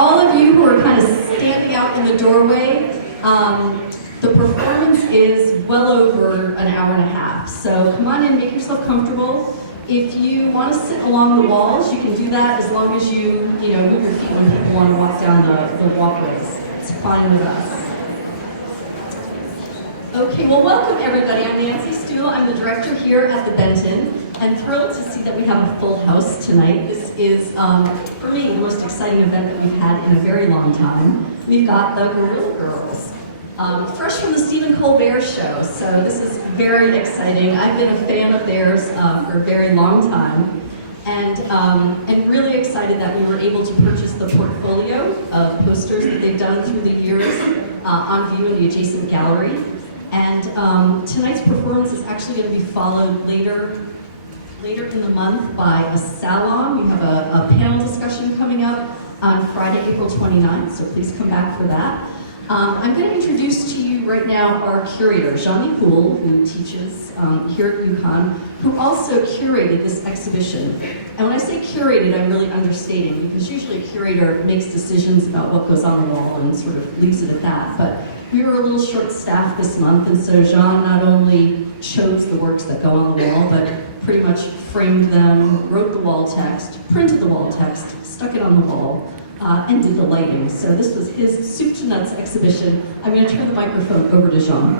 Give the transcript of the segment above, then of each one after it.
all of you who are kind of standing out in the doorway, the performance is well over an hour and a half. So come on in, make yourself comfortable. If you want to sit along the walls, you can do that as long as you move your feet when people want to walk down the walkways. It's fine with us. Okay, well, welcome everybody. I'm Nancy Stuhl. I'm the director here at the Benton, and thrilled to see that we have a full house tonight. This is, for me, the most exciting event that we've had in a very long time. We've got the Guerrilla Girls, fresh from the Stephen Colbert show, so this is very exciting. I've been a fan of theirs for a very long time, and really excited that we were able to purchase the portfolio of posters that they've done through the years on view in the adjacent gallery. And tonight's performance is actually going to be followed later in the month by a salon. We have a panel discussion coming up on Friday, April 29th, so please come back for that. I'm going to introduce to you right now our curator, Jeannie Poole, who teaches here at UConn, who also curated this exhibition. And when I say curated, I'm really understating, because usually a curator makes decisions about what goes on the wall and sort of leaves it at that. But we were a little short-staffed this month, and so Jean not only chose the works that go on the wall, but pretty much framed them, wrote the wall text, printed the wall text, stuck it on the wall, and did the lighting. So this was his soup to nuts exhibition. I'm going to turn the microphone over to Jean.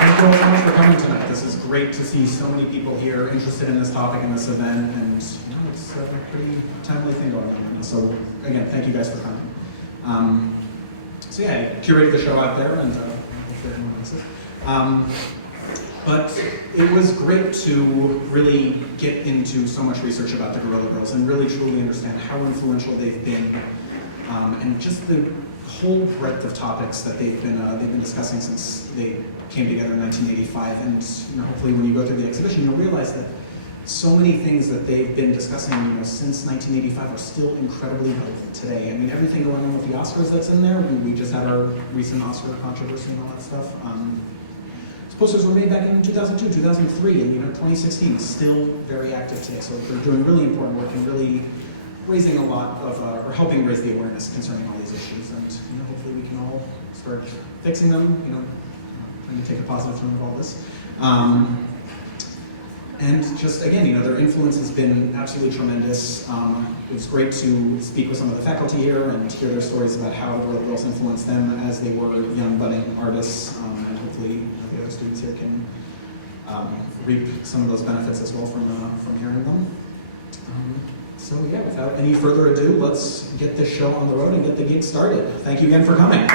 Thank you all so much for coming tonight. This is great to see so many people here interested in this topic and this event, and it's a pretty timely thing going on. So again, thank you guys for coming. So yeah, I curated the show out there, and hopefully everyone likes it. But it was great to really get into so much research about the Guerrilla Girls and really truly understand how influential they've been, and just the whole breadth of topics that they've been discussing since they came together in 1985. And hopefully when you go through the exhibition, you'll realize that so many things that they've been discussing since 1985 are still incredibly relevant today. I mean, everything going on with the Oscars that's in there, we just had our recent Oscar controversy and all that stuff. Posters were made back in 2002, 2003, and 2016, still very active today. So they're doing really important work and really raising a lot of, or helping raise the awareness concerning all these issues. And hopefully we can all start fixing them, trying to take a positive turn of all this. And just again, their influence has been absolutely tremendous. It was great to speak with some of the faculty here and hear their stories about how the Guerrilla Girls influenced them as they were young budding artists, and hopefully the other students here can reap some of those benefits as well from hearing them. So yeah, without any further ado, let's get this show on the road and get the gig started. Thank you again for coming.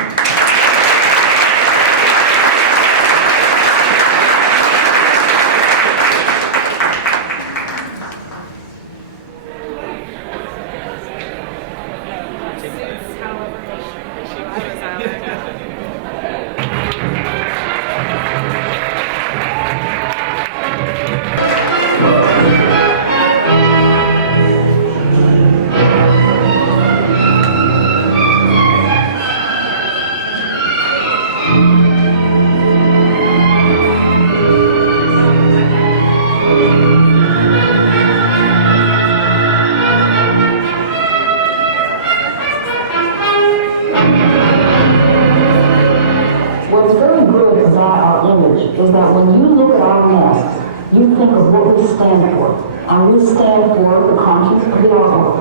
Is that when you look at our masks, you think of what we stand for. And we stand for the conscience of the art world.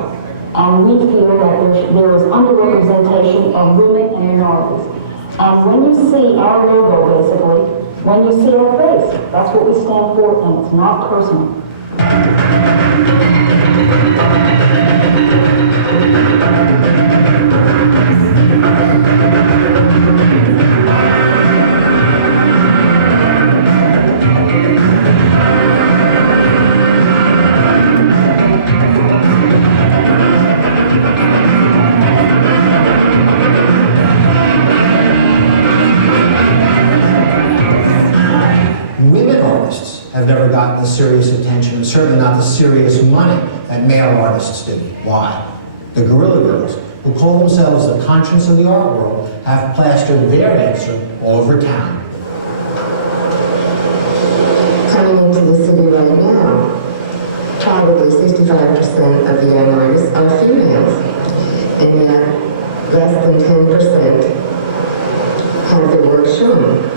And we feel that there is underrepresentation of women and minorities. And when you see our logo, basically, when you see our face, that's what we stand for, and it's not personal. Women artists have never gotten the serious attention, and certainly not the serious money that male artists do. Why? The Guerrilla Girls, who call themselves the conscience of the art world, have plastered their answer all over town. So coming into the city right now, probably 65% of the young artists are females, and yet less than 10% have their work shown.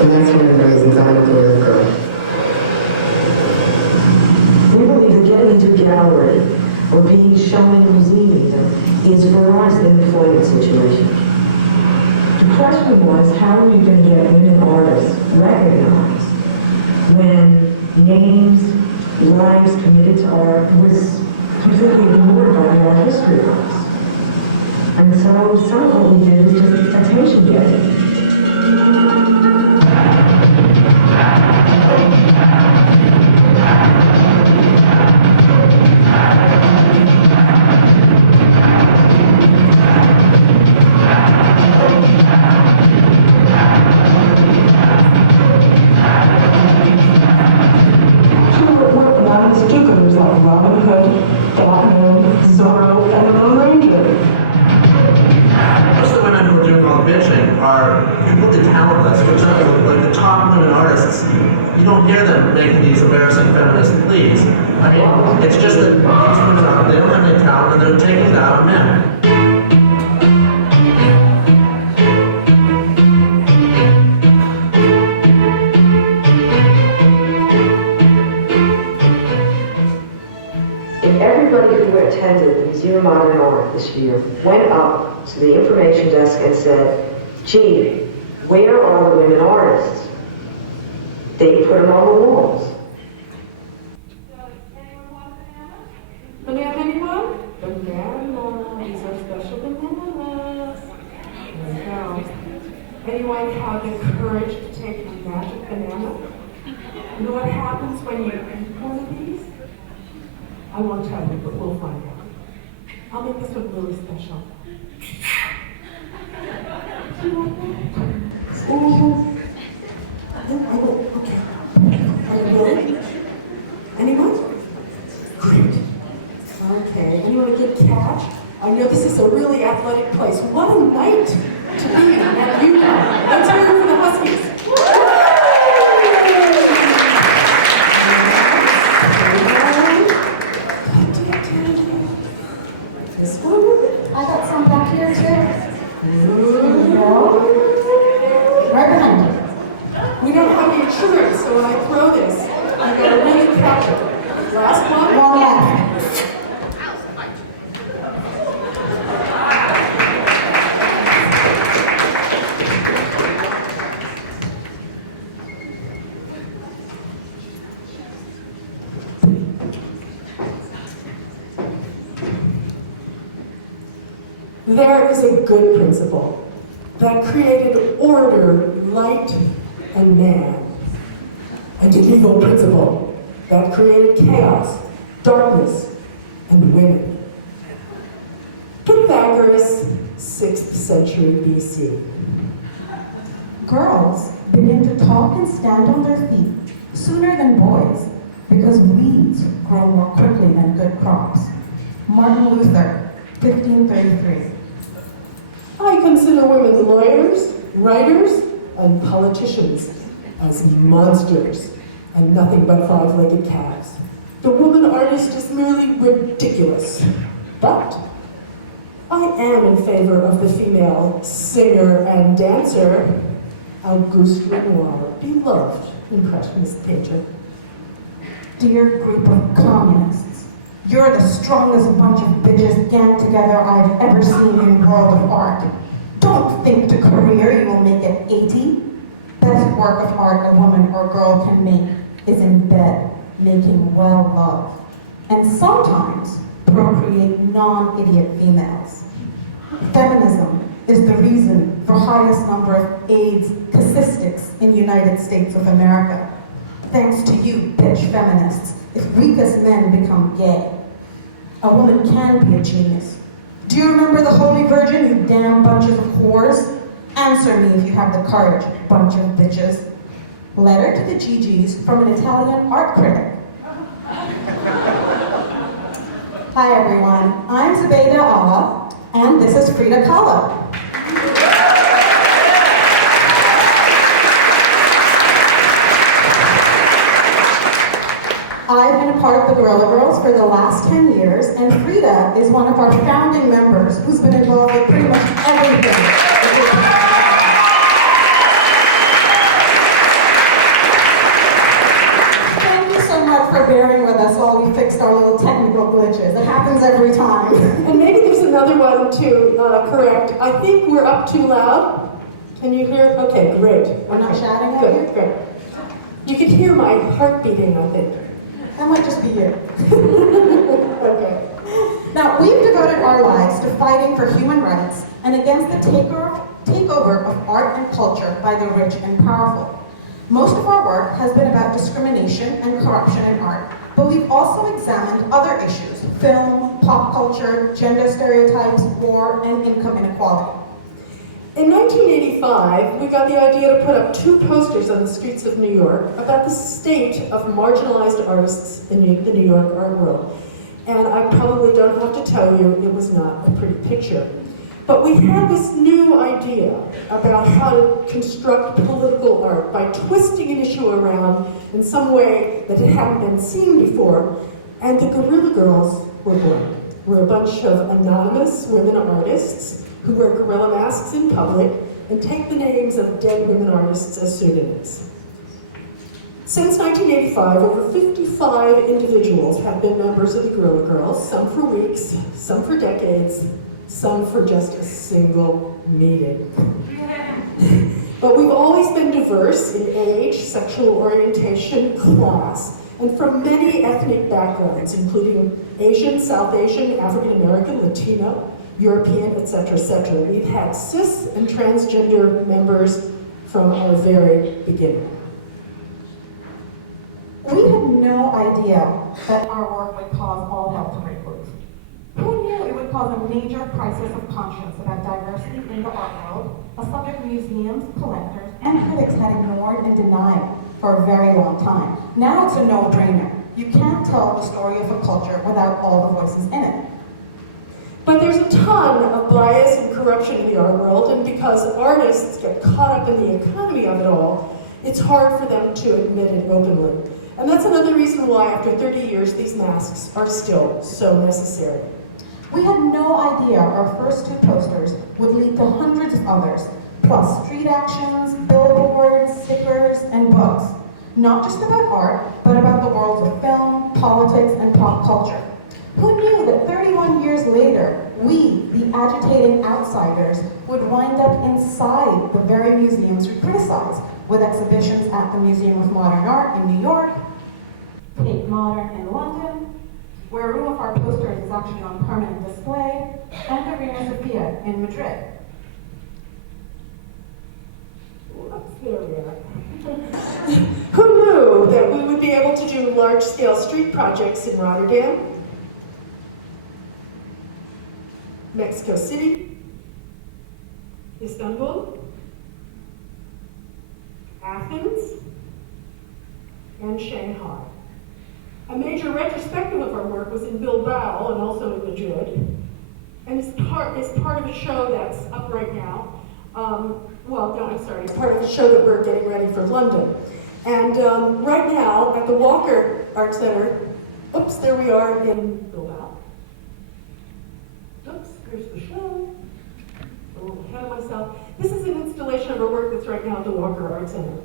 And that's one of the reasons I'm a Guerrilla Girl. We believe that getting into a gallery or being shown in a museum even is for us an employment situation. The question was, how are we going to get women artists recognized when names, lives committed to art was completely ignored by the art history books? And so some of what we did was just attention getting. Do-gooders like Robin Hood, Batman, Zorro, and the Lone Ranger. Most of the women who are doing all the bitching are completely talentless. For example, like the top women artists, you don't hear them making these embarrassing feminist pleas. I mean, it's just that these women they don't have any talent and they're taking it out of men. Everybody who attended the Museum of Modern Art this year went up to the information desk and said, gee, where are the women artists? They put them on the walls. Banana, anyone? Banana. These are special bananas. There we go. Anyone have the courage to take a magic banana? You know what happens when you eat one of these? I won't tell you, but we'll find out. I'll make this one really special. Do you want that? Ooh. Okay. Are you ready? Anyone? Great. Okay. Anyone a good catch? I know this is a really athletic place. What a night to be at UConn. Let's hear it for the Huskies. This one? I got some back here too. Right behind you. We don't have any insurance, so when I throw this, I gotta really catch it. Last one? Wrong end. There is a good principle that created order, light, and man. And an evil principle that created chaos, darkness, and women. Pythagoras, 6th century BC. Girls begin to talk and stand on their feet sooner than boys because weeds grow more quickly than good crops. Martin Luther, 1533. I consider women lawyers, writers, and politicians as monsters and nothing but five-legged calves. The woman artist is merely ridiculous. But I am in favor of the female singer and dancer, Auguste Renoir, beloved Impressionist painter. Dear group of communists, you're the strongest bunch of bitches gang together I've ever seen in world of art. Don't think to career you will make it 80. Best work of art a woman or girl can make is in bed, making well love. And sometimes procreate non-idiot females. Feminism is the reason for highest number of AIDS casistics in the United States of America. Thanks to you, bitch feminists, if weakest men become gay, a woman can be a genius. Do you remember the Holy Virgin, you damn bunches of whores? Answer me if you have the courage, bunch of bitches. Letter to the GGs from an Italian art critic. Hi everyone, I'm Zubaydah Allah, and this is Frida Kahlo. I've been a part of the Guerrilla Girls for the last 10 years, and Frida is one of our founding members who's been involved with pretty much everything. For bearing with us while we fixed our little technical glitches. It happens every time. And maybe there's another one to correct. I think we're up too loud. Can you hear? Okay, great. We're not shouting at Good, you? good. You can hear my heart beating, I think. That might just be you. Okay. Now, we've devoted our lives to fighting for human rights and against the takeover of art and culture by the rich and powerful. Most of our work has been about discrimination and corruption in art, but we've also examined other issues: film, pop culture, gender stereotypes, war, and income inequality. In 1985, we got the idea to put up 2 posters on the streets of New York about the state of marginalized artists in the New York art world. And I probably don't have to tell you it was not a pretty picture. But we had this new idea about how to construct political art by twisting an issue around in some way that it hadn't been seen before, and the Guerrilla Girls were born. We're a bunch of anonymous women artists who wear gorilla masks in public and take the names of dead women artists as pseudonyms. Since 1985, over 55 individuals have been members of the Guerrilla Girls, some for weeks, some for decades, some for just a single meeting. But we've always been diverse in age, sexual orientation, class, and from many ethnic backgrounds, including Asian, South Asian, African American, Latino, European, etc., etc. We've had cis and transgender members from our very beginning. We had no idea that our work would cause all hell to break loose. Who knew it would cause a major crisis of conscience about diversity in the art world, a subject museums, collectors, and critics had ignored and denied for a very long time? Now it's a no-brainer. You can't tell the story of a culture without all the voices in it. But there's a ton of bias and corruption in the art world, and because artists get caught up in the economy of it all, it's hard for them to admit it openly. And that's another reason why, after 30 years, these masks are still so necessary. We had no idea our first 2 posters would lead to hundreds of others, plus street actions, billboards, stickers, and books. Not just about art, but about the worlds of film, politics, and pop culture. Who knew that 31 years later, we, the agitating outsiders, would wind up inside the very museums we criticize, with exhibitions at the Museum of Modern Art in New York, Tate Modern in London, where a room of our posters is actually on permanent display, and the Reina Sofia in Madrid. Oops, there we are. Who knew that we would be able to do large-scale street projects in Rotterdam, Mexico City, Istanbul, Athens, and Shanghai. A major retrospective of our work was in Bilbao and also in Madrid, and it's part of a show that's up right now. Part of a show that we're getting ready for London. And right now at the Walker Art Center, oops, there we are in Bilbao. Oops, here's the show. A little ahead of myself. This is an installation of our work that's right now at the Walker Art Center.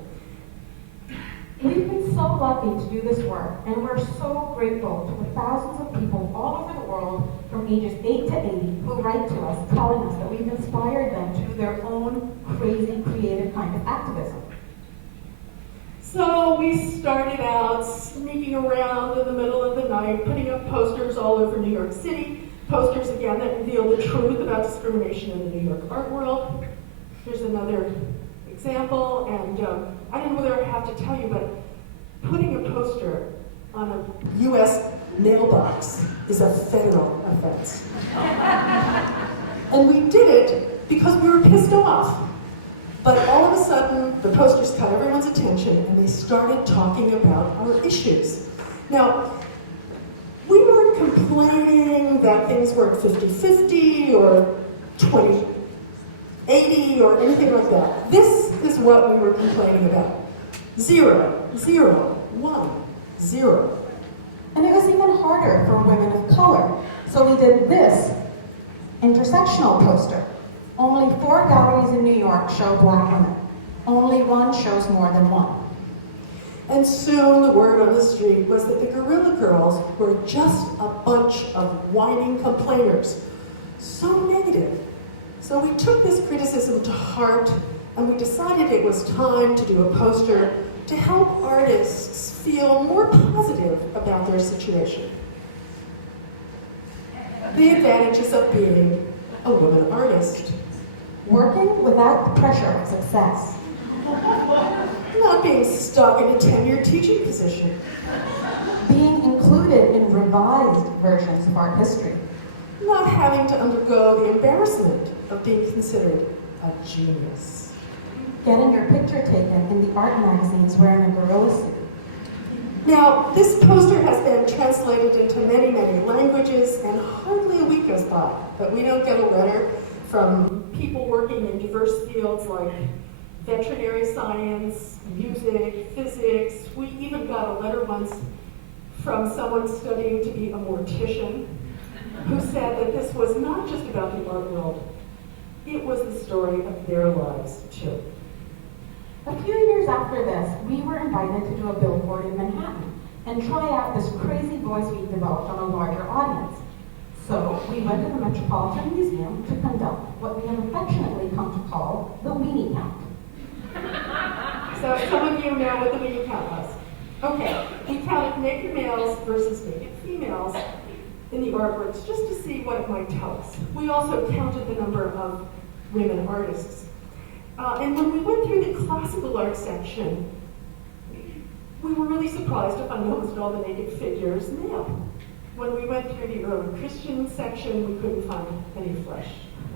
We've been so lucky to do this work, and we're so grateful to the thousands of people all over the world from ages 8 to 80 who write to us telling us that we've inspired them to do their own crazy, creative kind of activism. So we started out sneaking around in the middle of the night, putting up posters all over New York City, posters again that reveal the truth about discrimination in the New York art world. Here's another example, and I don't know whether I have to tell you, but putting a poster on a U.S. mailbox is a federal offense. And we did it because we were pissed off. But all of a sudden, the posters caught everyone's attention, and they started talking about our issues. Now, we weren't complaining that things weren't 50-50 or 20-80 or anything like that. This is what we were complaining about. 0, 0, 1, 0. And it was even harder for women of color. So we did this intersectional poster. Only 4 galleries in New York show black women. Only one shows more than one. And soon the word on the street was that the Guerrilla girls were just a bunch of whining complainers. So negative. So we took this criticism to heart, and we decided it was time to do a poster to help artists feel more positive about their situation. The advantages of being a woman artist. Working without the pressure of success. Not being stuck in a tenured teaching position. Being included in revised versions of art history. Not having to undergo the embarrassment of being considered a genius. Getting your picture taken in the art magazines wearing a Guerrilla suit. Now, this poster has been translated into many, many languages, and hardly a week goes by that we don't get a letter from people working in diverse fields like veterinary science, music, physics. We even got a letter once from someone studying to be a mortician who said that this was not just about the art world, it was the story of their lives too. A few years after this, we were invited to do a billboard in Manhattan and try out this crazy voice we developed on a larger audience. So we went to the Metropolitan Museum to conduct what we have affectionately come to call the Weenie Count. So some of you know what the Weenie Count was. Okay, we counted naked males versus naked females in the artworks just to see what it might tell us. We also counted the number of women artists. And when we went through the classical art section, we were really surprised to find almost all the naked figures male. When we went through the early Christian section, we couldn't find any flesh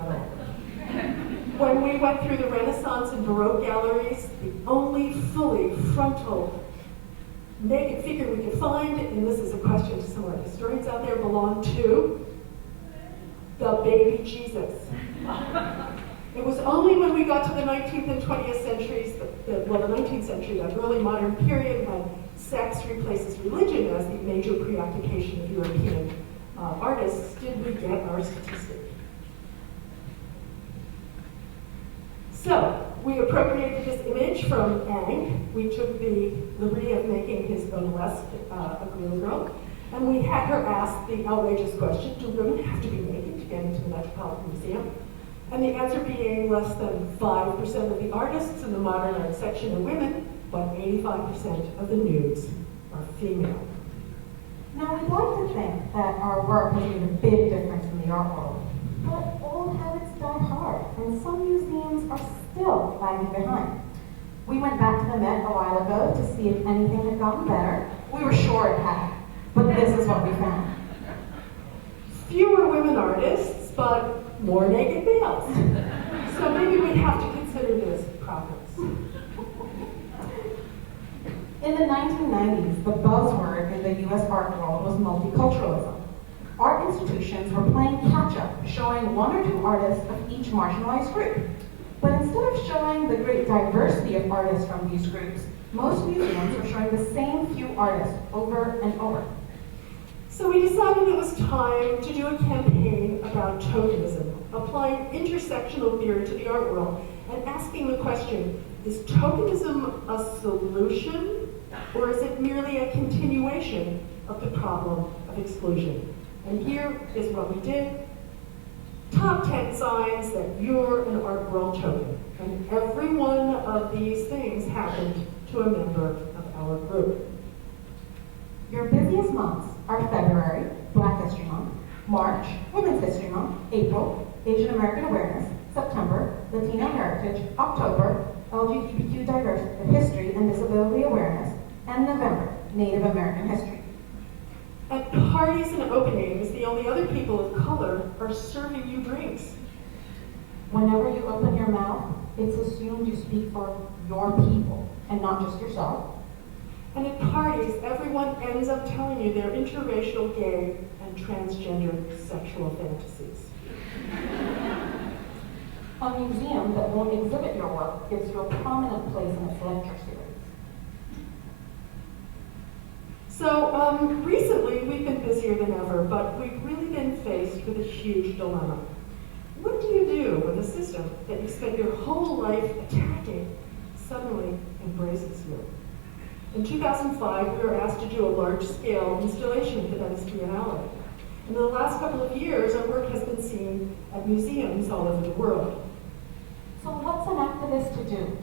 at all. When we went through the Renaissance and Baroque galleries, the only fully frontal naked figure we could find, and this is a question to some art historians out there, belonged to the baby Jesus. It was only when we got to the 19th and 20th centuries, the 19th century, that early modern period when sex replaces religion as the major preoccupation of European artists, did we get our statistic. So, we appropriated this image from Ang. We took the liberty of making his burlesque a Guerrilla girl, and we had her ask the outrageous question, do women have to be naked to get into the Metropolitan Museum? And the answer being less than 5% of the artists in the modern art section are women, but 85% of the nudes are female. Now, we'd like to think that our work has made a big difference in the art world, but old habits die hard, and some museums are still lagging behind. We went back to the Met a while ago to see if anything had gotten better. We were sure it had, but this is what we found. Fewer women artists, but more naked males. So maybe we have to consider this progress. In the 1990s, the buzzword in the US art world was multiculturalism. Art institutions were playing catch-up, showing 1 or 2 artists of each marginalized group. But instead of showing the great diversity of artists from these groups, most museums were showing the same few artists over and over. So we decided it was time to do a campaign about tokenism, applying intersectional theory to the art world, and asking the question, is tokenism a solution, or is it merely a continuation of the problem of exclusion? And here is what we did. Top 10 signs that you're an art world token. And every one of these things happened to a member of our group. Your busiest months are February, Black History Month, March, Women's History Month, April, Asian American Awareness, September, Latino Heritage, October, LGBTQ History and Disability Awareness, and November, Native American History. At parties and openings, the only other people of color are serving you drinks. Whenever you open your mouth, it's assumed you speak for your people and not just yourself. And at parties, everyone ends up telling you their interracial, gay, and transgender sexual fantasies. A museum that won't exhibit your work gives you a prominent place in its lecture series. So recently we've been busier than ever, but we've really been faced with a huge dilemma. What do you do with a system that you spent your whole life attacking suddenly embraces you? In 2005, we were asked to do a large-scale installation at the Venice Biennale. In the last couple of years, our work has been seen at museums all over the world. So what's an activist to do?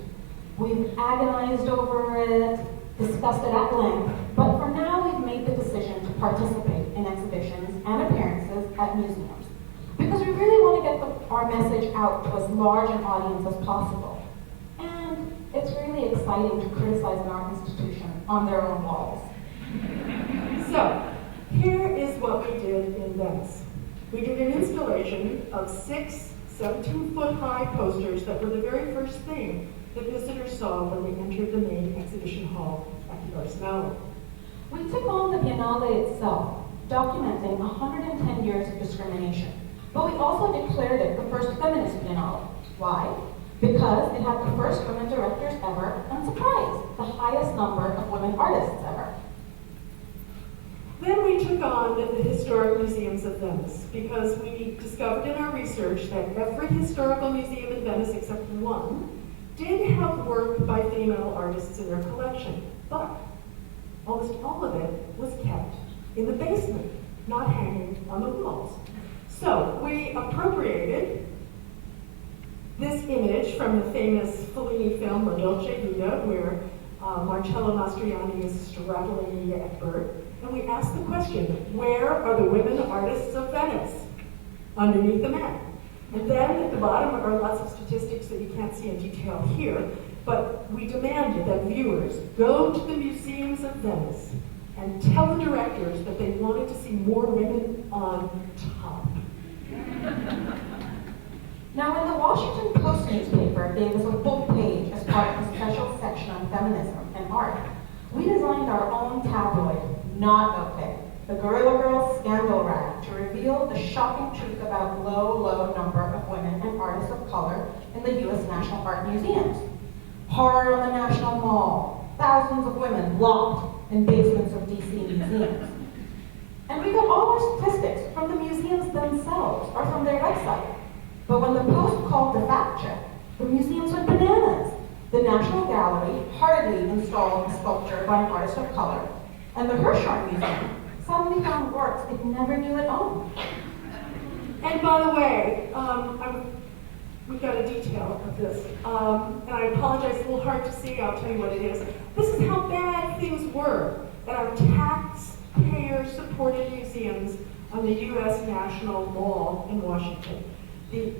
We've agonized over it, discussed it at length, but for now we've made the decision to participate in exhibitions and appearances at museums. Because we really want to get our message out to as large an audience as possible. And it's really exciting to criticize an art institution on their own walls. So, here is what we did in Venice. We did an installation of 6 17-foot-high posters that were the very first thing that visitors saw when they entered the main exhibition hall at the Arsenal. We took on the Biennale itself, documenting 110 years of discrimination. But we also declared it the first feminist Biennale. Why? Because it had the first women directors ever, and surprise, the highest number of women artists ever. Then we took on the historic museums of Venice because we discovered in our research that every historical museum in Venice except one did have work by female artists in their collection, but almost all of it was kept in the basement, not hanging on the walls. So we appropriated this image from the famous Fellini film La Dolce Vita, where Marcello Mastroianni is straddling Egbert, and we asked the question, where are the women artists of Venice? Underneath the men. And then at the bottom are lots of statistics that you can't see in detail here, but we demanded that viewers go to the museums of Venice and tell the directors that they wanted to see more women on top. Now, when the Washington Post newspaper gave us a full page as part of a special section on feminism and art, we designed our own tabloid, Not Okay, the Guerrilla Girls Scandal Rag, to reveal the shocking truth about low number of women and artists of color in the U.S. National Art Museums. Horror on the National Mall, thousands of women locked in basements of D.C. museums. And we got all our statistics from the museums themselves or from their website. But when the Post called to fact check, the museums went bananas. The National Gallery hardly installed a sculpture by an artist of color, and the Hirshhorn Museum suddenly found works it never knew it owned. And by the way, we've got a detail of this, and I apologize, it's a little hard to see, I'll tell you what it is. This is how bad things were at our taxpayer-supported museums on the U.S. National Mall in Washington. The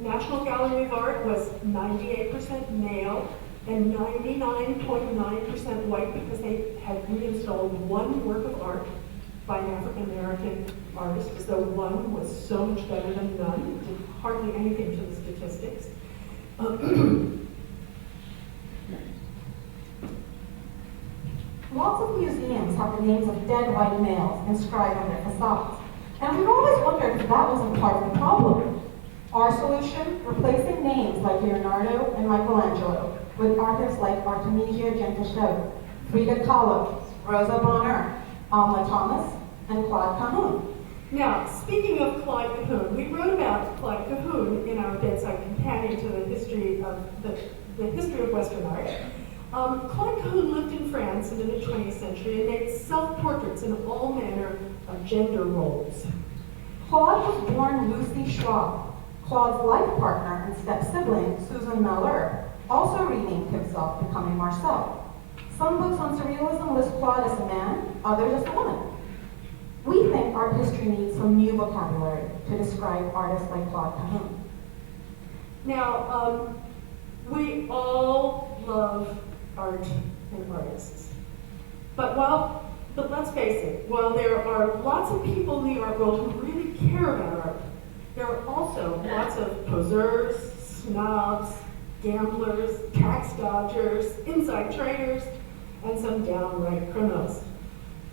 National Gallery of Art was 98% male and 99.9% white because they had reinstalled one work of art by an African-American artist, as though one was so much better than none. It did hardly anything to the statistics. Lots of museums have the names of dead white males inscribed on their facades. And we've always wondered if that wasn't part of the problem. Our solution, replacing names like Leonardo and Michelangelo with artists like Artemisia Gentileschi, Frida Kahlo, Rosa Bonheur, Alma Thomas, and Claude Cahun. Now, speaking of Claude Cahun, we wrote about Claude Cahun in our bedside companion to the history of Western art. Claude Cahun lived in France in the mid-20th century and made self-portraits in all manner of gender roles. Claude was born Lucy Schwab. Claude's life partner and step-sibling, Susan Malheur, also renamed himself, becoming Marcel. Some books on surrealism list Claude as a man, others as a woman. We think art history needs some new vocabulary to describe artists like Claude Cahun. Now, we all love art and artists. But let's face it, while there are lots of people in the art world who really care about art, there are also lots of poseurs, snobs, gamblers, tax dodgers, inside traders, and some downright criminals.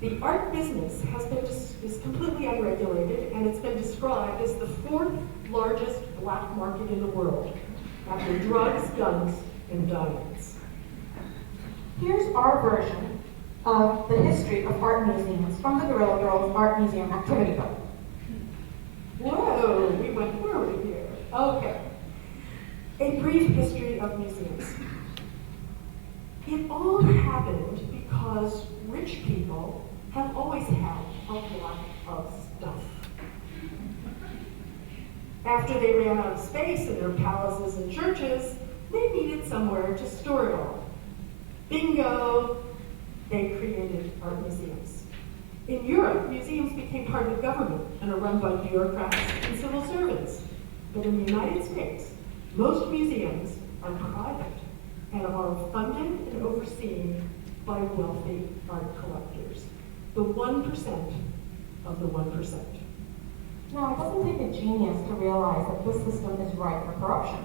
The art business is completely unregulated, and it's been described as the 4th largest black market in the world, after drugs, guns, and diamonds. Here's our version of the history of art museums from the Guerrilla Girls Art Museum activity book. Whoa, we went forward here. Okay. A brief history of museums. It all happened because rich people have always had a lot of stuff. After they ran out of space in their palaces and churches, they needed somewhere to store it all. Bingo! They created art museums. In Europe, museums became part of the government and are run by bureaucrats and civil servants. But in the United States, most museums are private and are funded and overseen by wealthy art collectors, the 1% of the 1%. Now, it doesn't take a genius to realize that this system is ripe for corruption.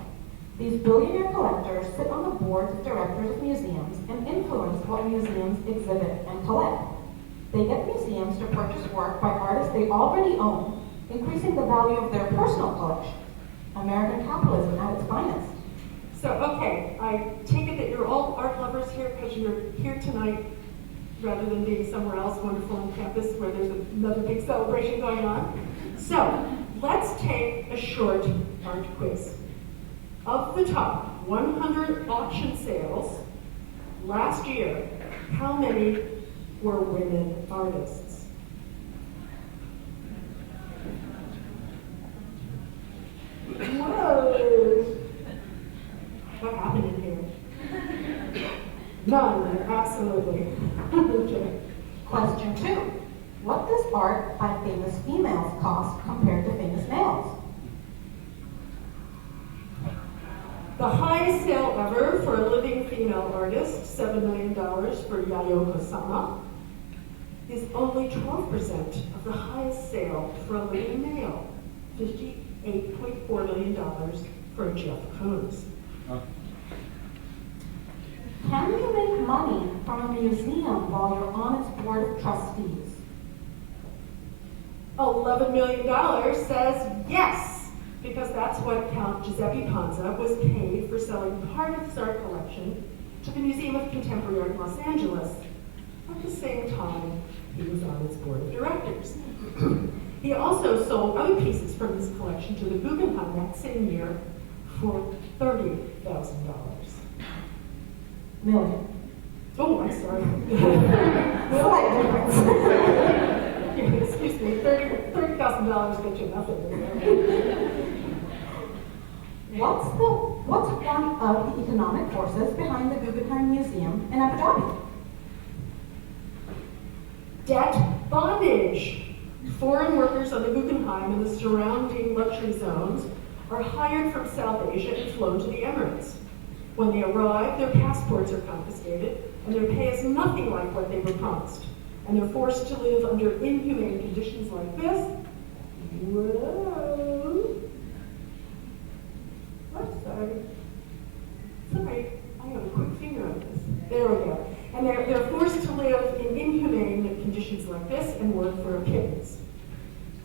These billionaire collectors sit on the boards of directors of museums and influence what museums exhibit and collect. They get museums to purchase work by artists they already own, increasing the value of their personal collection. American capitalism at its finest. So, okay, I take it that you're all art lovers here because you're here tonight rather than being somewhere else wonderful on campus where there's another big celebration going on. So, let's take a short art quiz. Of the top 100 auction sales last year, how many were women artists? Whoa! What happened in here? None, absolutely. Okay. Question 2. What does art by famous females cost compared to famous males? The highest sale ever for a living female artist, $7 million for Yayoi Kusama, is only 12% of the highest sale for a living male, $58.4 million for Jeff Koons. Can you make money from a museum while you're on its board of trustees? $11 million says yes, because that's what Count Giuseppe Panza was paid for selling part of his art collection to the Museum of Contemporary Art in Los Angeles. At the same time, he was on its board of directors. He also sold other pieces from his collection to the Guggenheim that same year for $30,000. Million. Oh, I'm sorry. Slight difference. Excuse me, $30,000 get you nothing. What's one of the economic forces behind the Guggenheim Museum in Abu Dhabi? Debt bondage. Foreign workers on the Guggenheim and the surrounding luxury zones are hired from South Asia and flown to the Emirates. When they arrive, their passports are confiscated, and their pay is nothing like what they were promised. And they're forced to live under inhumane conditions like this. Whoa. I'm sorry. Sorry, I have a quick finger on this. There we go. And they're forced to live in inhumane conditions like this and work for a pittance.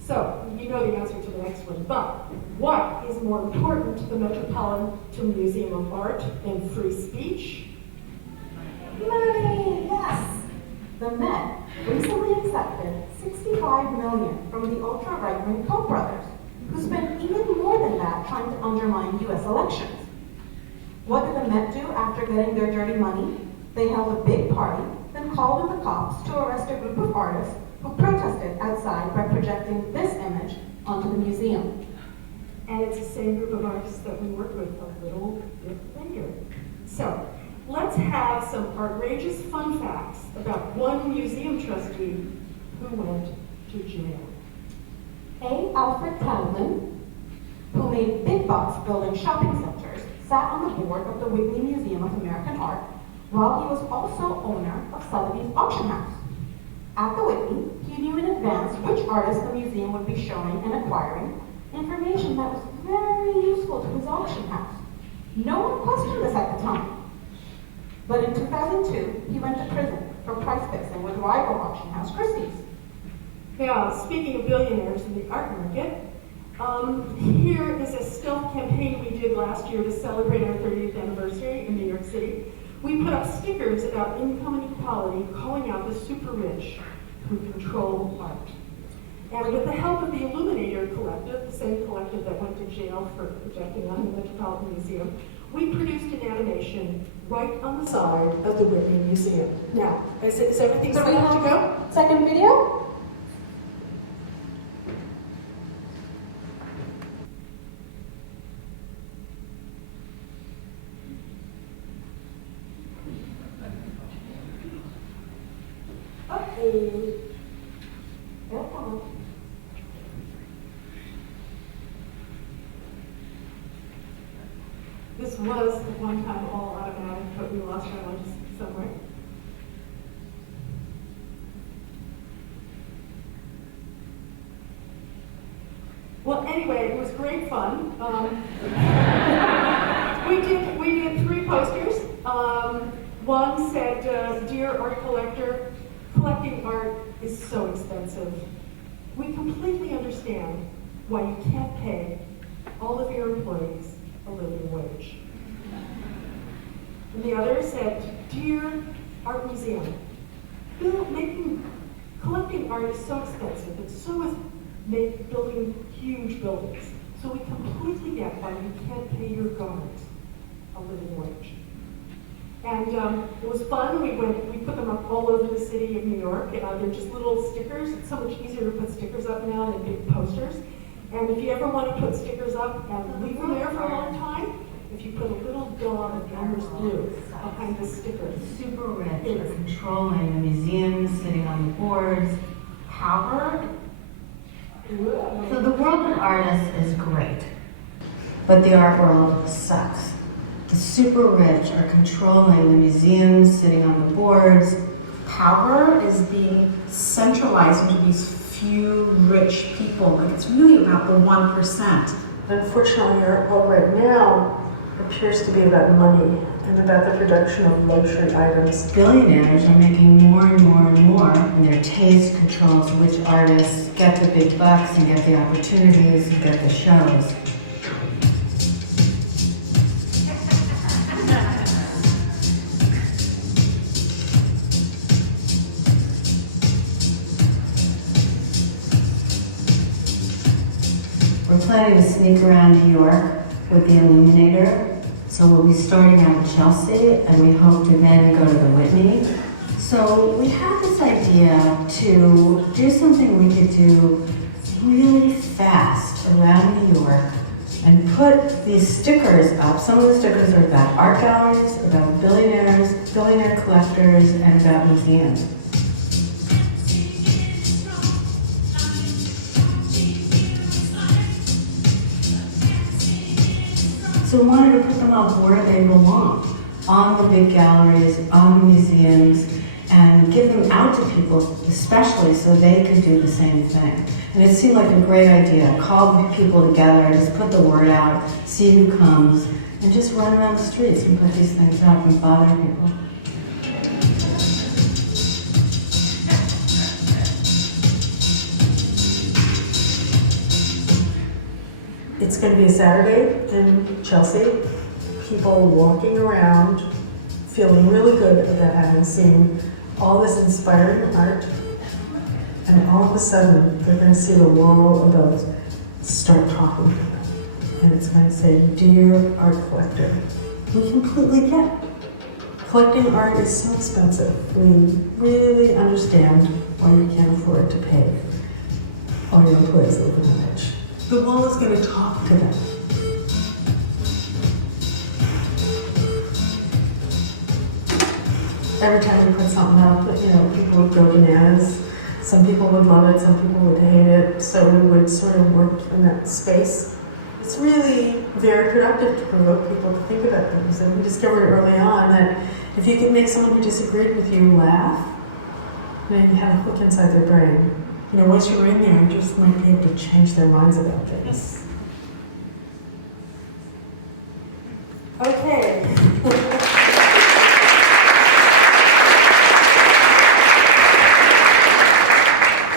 So, you know the answer to the next one, but what is more important to the Metropolitan Museum of Art than free speech? Money, yes. The Met recently accepted $65 million from the ultra-right-wing Koch brothers, who spent even more than that trying to undermine U.S. elections. What did the Met do after getting their dirty money? They held a big party, then called in the cops to arrest a group of artists who protested outside by projecting this image onto the museum. And it's the same group of artists that we work with a little bit later. So, let's have some outrageous fun facts about one museum trustee who went to jail. A. Alfred Taubman, who made big bucks building shopping centers, sat on the board of the Whitney Museum of American Art, while he was also owner of Sotheby's auction house. At the Whitney, he knew in advance which artists the museum would be showing and acquiring, information that was very useful to his auction house. No one questioned this at the time. But in 2002, he went to prison for price fixing with rival auction house Christie's. Now, speaking of billionaires in the art market, here is a stealth campaign we did last year to celebrate our 30th anniversary in New York City. We put up stickers about income inequality, calling out the super rich who control art. And with the help of the Illuminator Collective, the same collective that went to jail for projecting on the Metropolitan Museum, we produced an animation right on the side of the Whitney Museum. Now, is everything set up to go? Second video? Okay. This was at one time all automatic, but we lost our lunch somewhere. Well, anyway, it was great fun. We did 3 posters. One said, "Dear art collector, collecting art is so expensive. We completely understand why you can't pay all of your employees a living wage." And the other said, "Dear art museum, collecting art is so expensive, and so is building huge buildings. So we completely get why you can't pay your guards a living wage." And it was fun. We put them up all over the city of New York. They're just little stickers. It's so much easier to put stickers up now than big posters. And if you ever want to put stickers up and leave them there for a long time, if you put a little dot of Elmer's glue behind the sticker. Super rich are controlling the museums, sitting on the boards, power. So the world of artists is great, but the art world sucks. The super rich are controlling the museums, sitting on the boards. Power is being centralized into these few rich people. Like, it's really about the 1%. Unfortunately, our art right now appears to be about money and about the production of luxury items. Billionaires are making more and more and more, and their taste controls which artists get the big bucks and get the opportunities and get the shows. We're planning to sneak around New York with the Illuminator. So we'll be starting out in Chelsea, and we hope to then go to the Whitney. So we had this idea to do something we could do really fast around New York and put these stickers up. Some of the stickers are about art galleries, about billionaires, billionaire collectors, and about museums. So we wanted to put them up where they belong, on the big galleries, on the museums, and give them out to people, especially so they could do the same thing. And it seemed like a great idea. Call people together, just put the word out, see who comes, and just run around the streets and put these things up and bother people. It's going to be a Saturday in Chelsea. People walking around, feeling really good about having seen all this inspiring art. And all of a sudden, they're going to see the wall above start talking. And it's going to say, "Dear art collector." We completely get it. Collecting art is so expensive. We really understand why you can't afford to pay all your employees a living wage. The wall is going to talk to them. Every time we put something up, people would go bananas. Some people would love it, some people would hate it. So we would sort of work in that space. It's really very productive to provoke people to think about things. And we discovered early on that if you can make someone who disagreed with you laugh, then you have a hook inside their brain. Once you're in there, you just might be able to change their minds about things. Okay.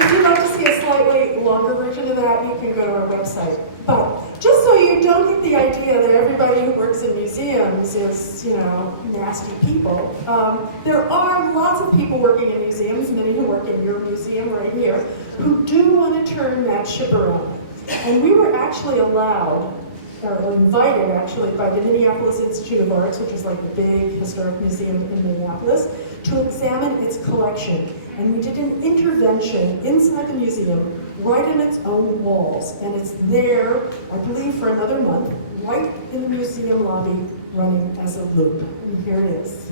If you'd like to see a slightly longer version of that, you can go to our website. But just so you don't don't get the idea that everybody who works in museums is, nasty people. There are lots of people working in museums, many who work in your museum right here, who do want to turn that ship around. And we were actually allowed, or invited actually, by the Minneapolis Institute of Arts, which is like the big historic museum in Minneapolis, to examine its collection. And we did an intervention inside the museum, right in its own walls. And it's there, I believe, for another month, right in the museum lobby, running as a loop. And here it is.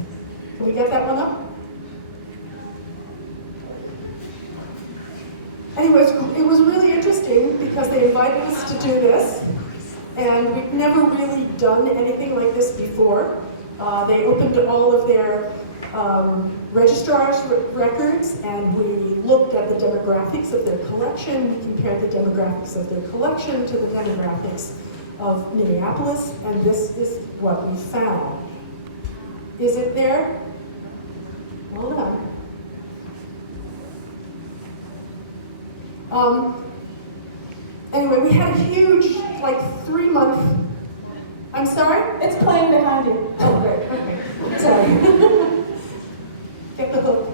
Can we get that one up? Anyways, it was really interesting because they invited us to do this. And we've never really done anything like this before. They opened all of their registrar's records, and we looked at the demographics of their collection. We compared the demographics of their collection to the demographics of Minneapolis, and this is what we found. Is it there? Well done. Anyway, we had a huge, 3-month. I'm sorry? It's playing behind you. Oh, great. Okay. Sorry. Get the hook.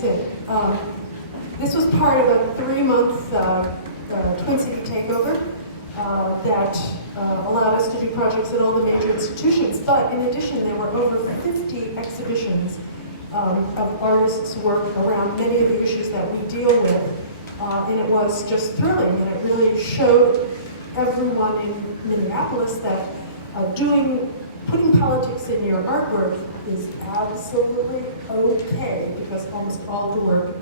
That's it. This was part of a 3-month Twin City takeover that allowed us to do projects at all the major institutions. But in addition, there were over 50 exhibitions of artists' work around many of the issues that we deal with. And it was just thrilling, and it really showed everyone in Minneapolis that putting politics in your artwork is absolutely okay, because almost all the work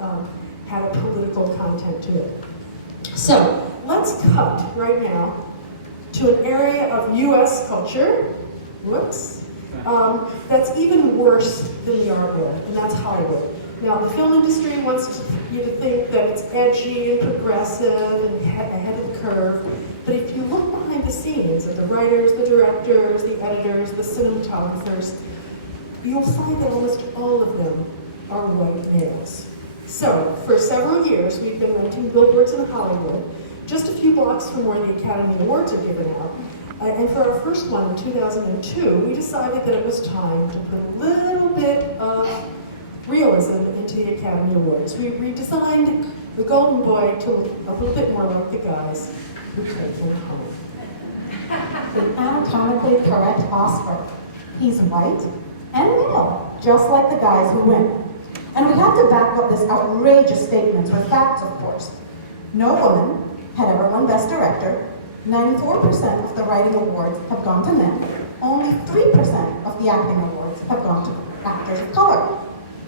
had a political content to it. So let's cut right now to an area of US culture, whoops, that's even worse than the art world, and that's Hollywood. Now, the film industry wants you to think that it's edgy and progressive and ahead of the curve, but if you look behind the scenes of the writers, the directors, the editors, the cinematographers, you'll find that almost all of them are white males. So, for several years, we've been renting billboards in Hollywood, just a few blocks from where the Academy Awards are given out. And for our first one in 2002, we decided that it was time to put a little bit of realism into the Academy Awards. We redesigned the Golden Boy to look a little bit more like the guys who take him home. The anatomically correct Oscar. He's white and male, just like the guys who win. And we have to back up this outrageous statement with facts, of course. No woman had ever won Best Director. 94% of the writing awards have gone to men. Only 3% of the acting awards have gone to actors of color.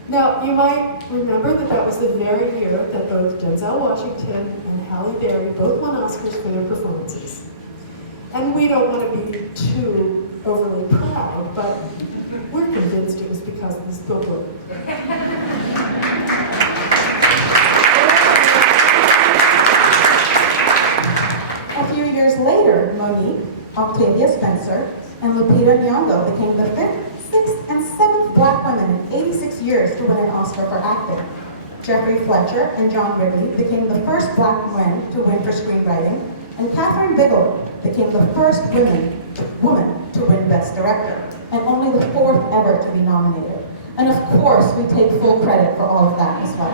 Now, you might remember that that was the very year that both Denzel Washington and Halle Berry both won Oscars for their performances. And we don't want to be too overly proud, but we're convinced it was because of this billboard. A few years later, Monique, Octavia Spencer, and Lupita Nyong'o became the 5th, 6th, and 7th black women in 86 years to win an Oscar for acting. Jeffrey Fletcher and John Ridley became the first black men to win for screenwriting, and Catherine Bigelow became the first woman to win Best Director, and only the 4th ever to be nominated. And of course, we take full credit for all of that as well.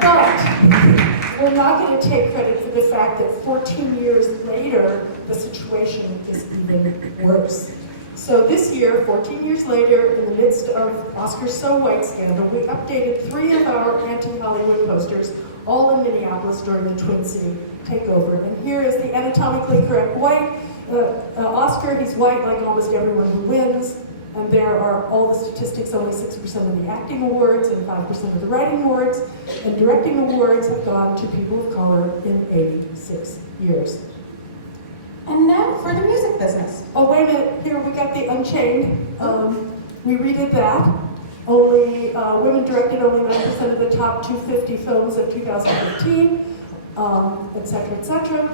But we're not going to take credit for the fact that 14 years later, the situation is even worse. So this year, 14 years later, in the midst of Oscar So White scandal, we updated 3 of our anti-Hollywood posters, all in Minneapolis during the Twin City takeover. And here is the anatomically correct white Oscar. He's white like almost everyone who wins. And there are all the statistics, only 6% of the acting awards and 5% of the writing awards. And directing awards have gone to people of color in 86 years. And now for the music business. Oh, wait a minute. Here, we got the Unchained. We redid that. Only women directed only 9% of the top 250 films of 2015, et cetera, et cetera.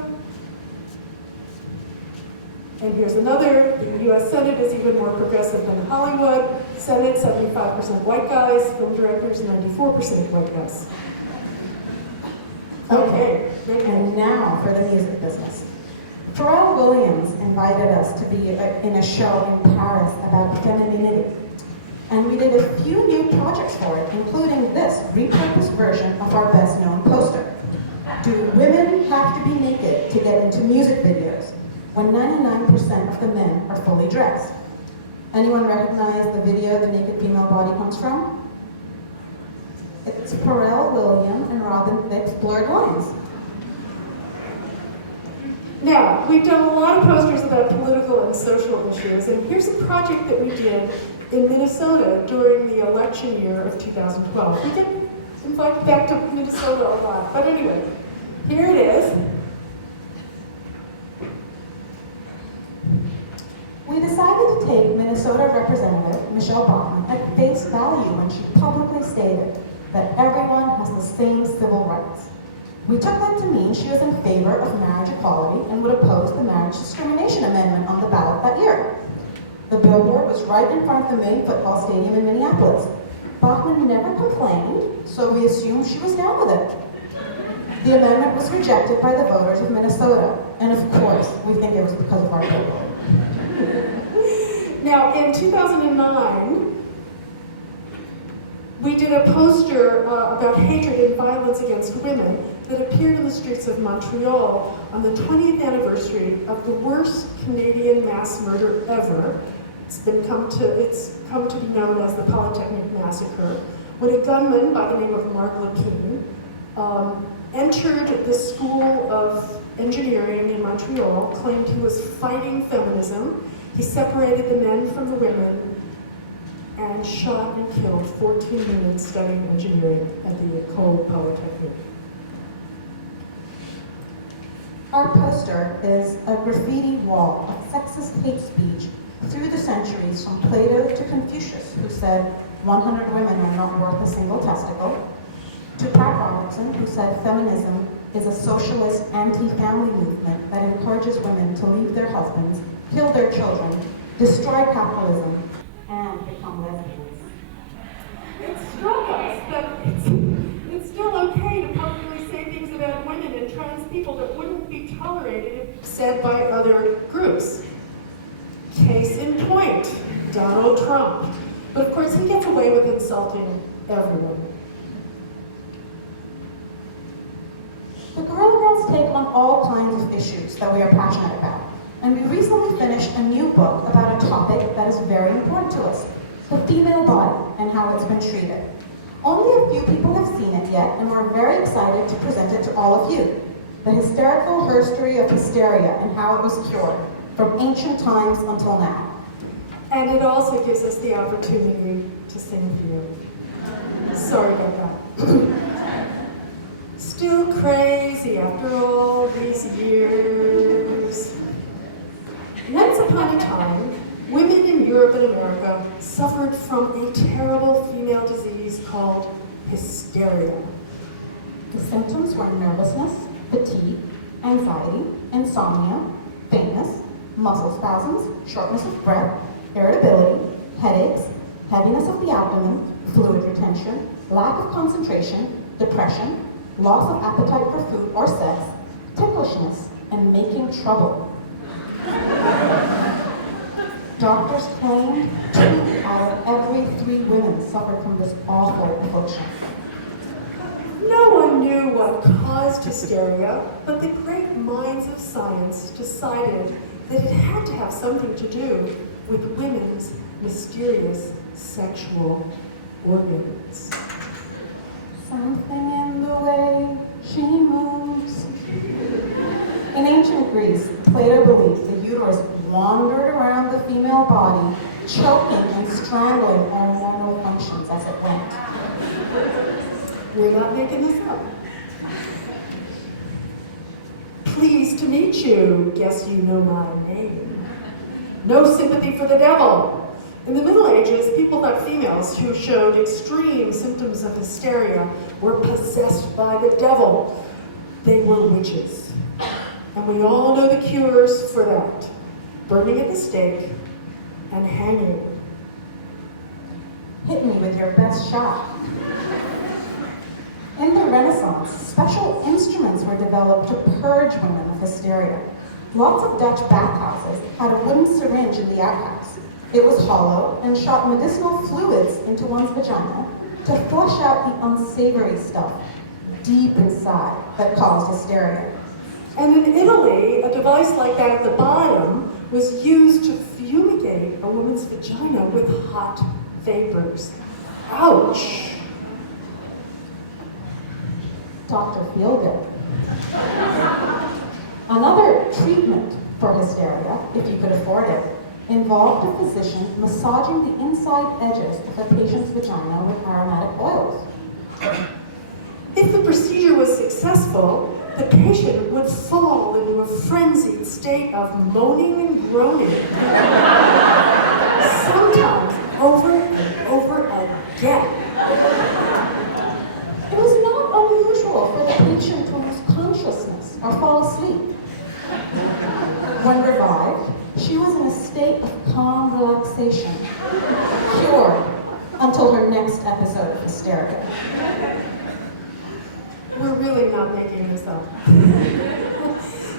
And here's another. The U.S. Senate is even more progressive than Hollywood. Senate, 75% white guys. Film directors, 94% white guys. Okay. And now for the music business. Pharrell Williams invited us to be in a show in Paris about femininity. And we did a few new projects for it, including this repurposed version of our best-known poster. Do women have to be naked to get into music videos when 99% of the men are fully dressed? Anyone recognize the video the naked female body comes from? It's Pharrell Williams and Robin Thicke's Blurred Lines. Now, we've done a lot of posters about political and social issues, and here's a project that we did in Minnesota during the election year of 2012. We get invited back to Minnesota a lot, but anyway, here it is. We decided to take Minnesota Representative Michelle Bachmann at face value when she publicly stated that everyone has the same civil rights. We took that to mean she was in favor of marriage equality and would oppose the Marriage Discrimination Amendment on the ballot that year. The billboard was right in front of the main football stadium in Minneapolis. Bachmann never complained, so we assumed she was down with it. The amendment was rejected by the voters of Minnesota, and of course, we think it was because of our billboard. Now, in 2009, We did a poster about hatred and violence against women that appeared in the streets of Montreal on the 20th anniversary of the worst Canadian mass murder ever. It's come to be known as the Polytechnic Massacre, when a gunman by the name of Marc Lepine entered the School of Engineering in Montreal, claimed he was fighting feminism. He separated the men from the women and shot and killed 14 women studying engineering at the École Polytechnique. Our poster is a graffiti wall of sexist hate speech through the centuries, from Plato to Confucius, who said 100 women are not worth a single testicle, to Pat Robertson, who said feminism is a socialist anti-family movement that encourages women to leave their husbands, kill their children, destroy capitalism, and become lesbians. It struck us that it's still okay to publicly say things about women and trans people that wouldn't be tolerated if said by other groups. Case in point, Donald Trump. But of course, he gets away with insulting everyone. The Guerrilla Girls take on all kinds of issues that we are passionate about. And we recently finished a new book about a topic that is very important to us, the female body and how it's been treated. Only a few people have seen it yet, and we're very excited to present it to all of you. The hysterical history of hysteria and how it was cured, from ancient times until now. And it also gives us the opportunity to sing a few. Sorry about that. Still crazy after all these years. Once upon a time, women in Europe and America suffered from a terrible female disease called hysteria. The symptoms were nervousness, fatigue, anxiety, insomnia, faintness, muscle spasms, shortness of breath, irritability, headaches, heaviness of the abdomen, fluid retention, lack of concentration, depression, loss of appetite for food or sex, ticklishness, and making trouble. Doctors claimed 2 out of every 3 women suffered from this awful affliction. No one knew what caused hysteria, but the great minds of science decided that it had to have something to do with women's mysterious sexual organs. Something in the way she moves. In ancient Greece, Plato believed the uterus wandered around the female body, choking and strangling all normal functions as it went. We're not making this up. Pleased to meet you. Guess you know my name. No sympathy for the devil. In the Middle Ages, people thought females who showed extreme symptoms of hysteria were possessed by the devil. They were witches. And we all know the cures for that. Burning at the stake and hanging. Hit me with your best shot. In the Renaissance, special instruments were developed to purge women of hysteria. Lots of Dutch bathhouses had a wooden syringe in the outhouse. It was hollow and shot medicinal fluids into one's vagina to flush out the unsavory stuff deep inside that caused hysteria. And in Italy, a device like that at the bottom was used to fumigate a woman's vagina with hot vapors. Ouch! Dr. Feelgood. Another treatment for hysteria, if you could afford it, involved a physician massaging the inside edges of a patient's vagina with aromatic oils. If the procedure was successful, the patient would fall into a frenzied state of moaning and groaning, sometimes over and over again. It was not unusual for the patient to lose consciousness or fall asleep. When revived, she was in a state of calm relaxation, cured until her next episode of hysteria. We're really not making this up.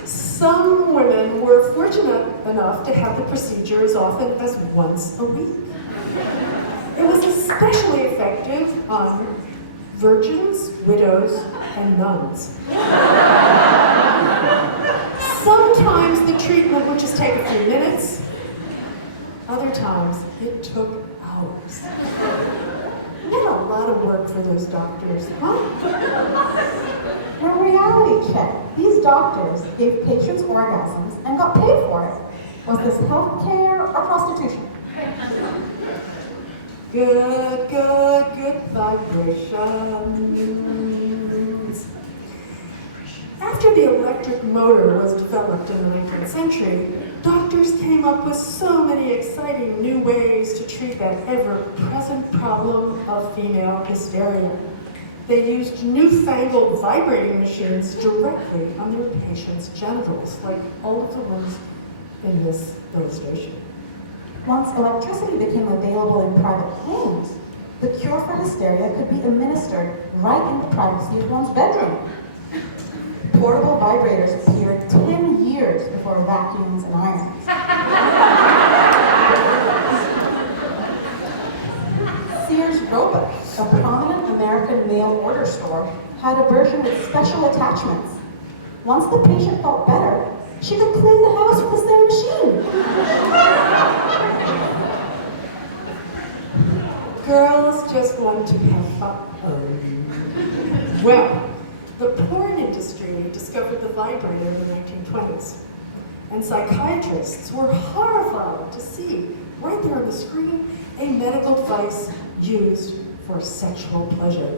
Some women were fortunate enough to have the procedure as often as once a week. It was a especially effective on virgins, widows, and nuns. Sometimes the treatment would just take a few minutes. Other times, it took hours. What a lot of work for those doctors, huh? A reality check. These doctors gave patients orgasms and got paid for it. Was this health care or prostitution? Good, good, good vibrations. After the electric motor was developed in the 19th century, doctors came up with so many exciting new ways to treat that ever-present problem of female hysteria. They used newfangled vibrating machines directly on their patients' genitals, like all of the ones in this illustration. Once electricity became available in private homes, the cure for hysteria could be administered right in the privacy of one's bedroom. Portable vibrators appeared 10 years before vacuums and irons. Sears Roebuck, a prominent American mail order store, had a version with special attachments. Once the patient felt better, she could clean the house with the same machine. Girls just want to have fun. Well, the porn industry discovered the vibrator in the 1920s, and psychiatrists were horrified to see, right there on the screen, a medical device used for sexual pleasure.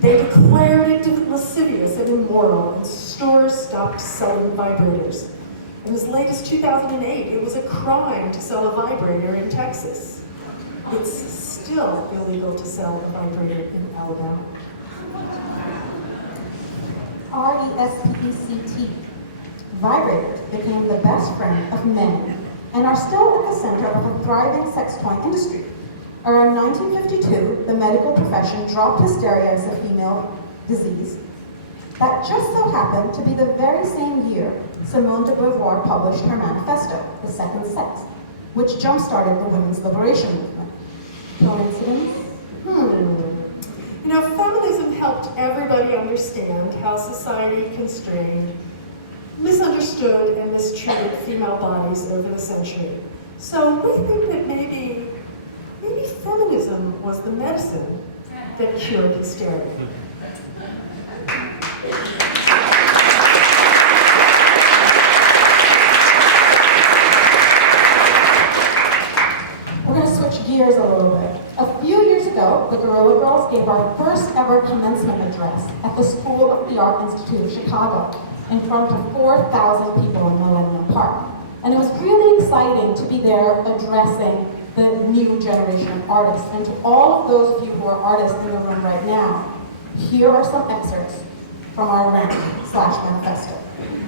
They declared it lascivious and immoral, and stores stopped selling vibrators. And as late as 2008, it was a crime to sell a vibrator in Texas. It's still illegal to sell a vibrator in Alabama. RESPECT. Vibrators became the best friend of men and are still at the center of a thriving sex toy industry. Around 1952, the medical profession dropped hysteria as a female disease. That just so happened to be the very same year Simone de Beauvoir published her manifesto, The Second Sex, which jump-started the women's liberation movement. Coincidence? You know, feminism helped everybody understand how society constrained, misunderstood, and mistreated female bodies over the century. So we think that maybe feminism was the medicine that cured hysteria. We're going to switch gears a little bit. A few years ago, the Guerrilla Girls gave our first ever commencement address at the School of the Art Institute of Chicago in front of 4,000 people in Millennium Park. And it was really exciting to be there addressing the new generation of artists. And to all of those of you who are artists in the room right now, here are some excerpts from our rant/manifesto.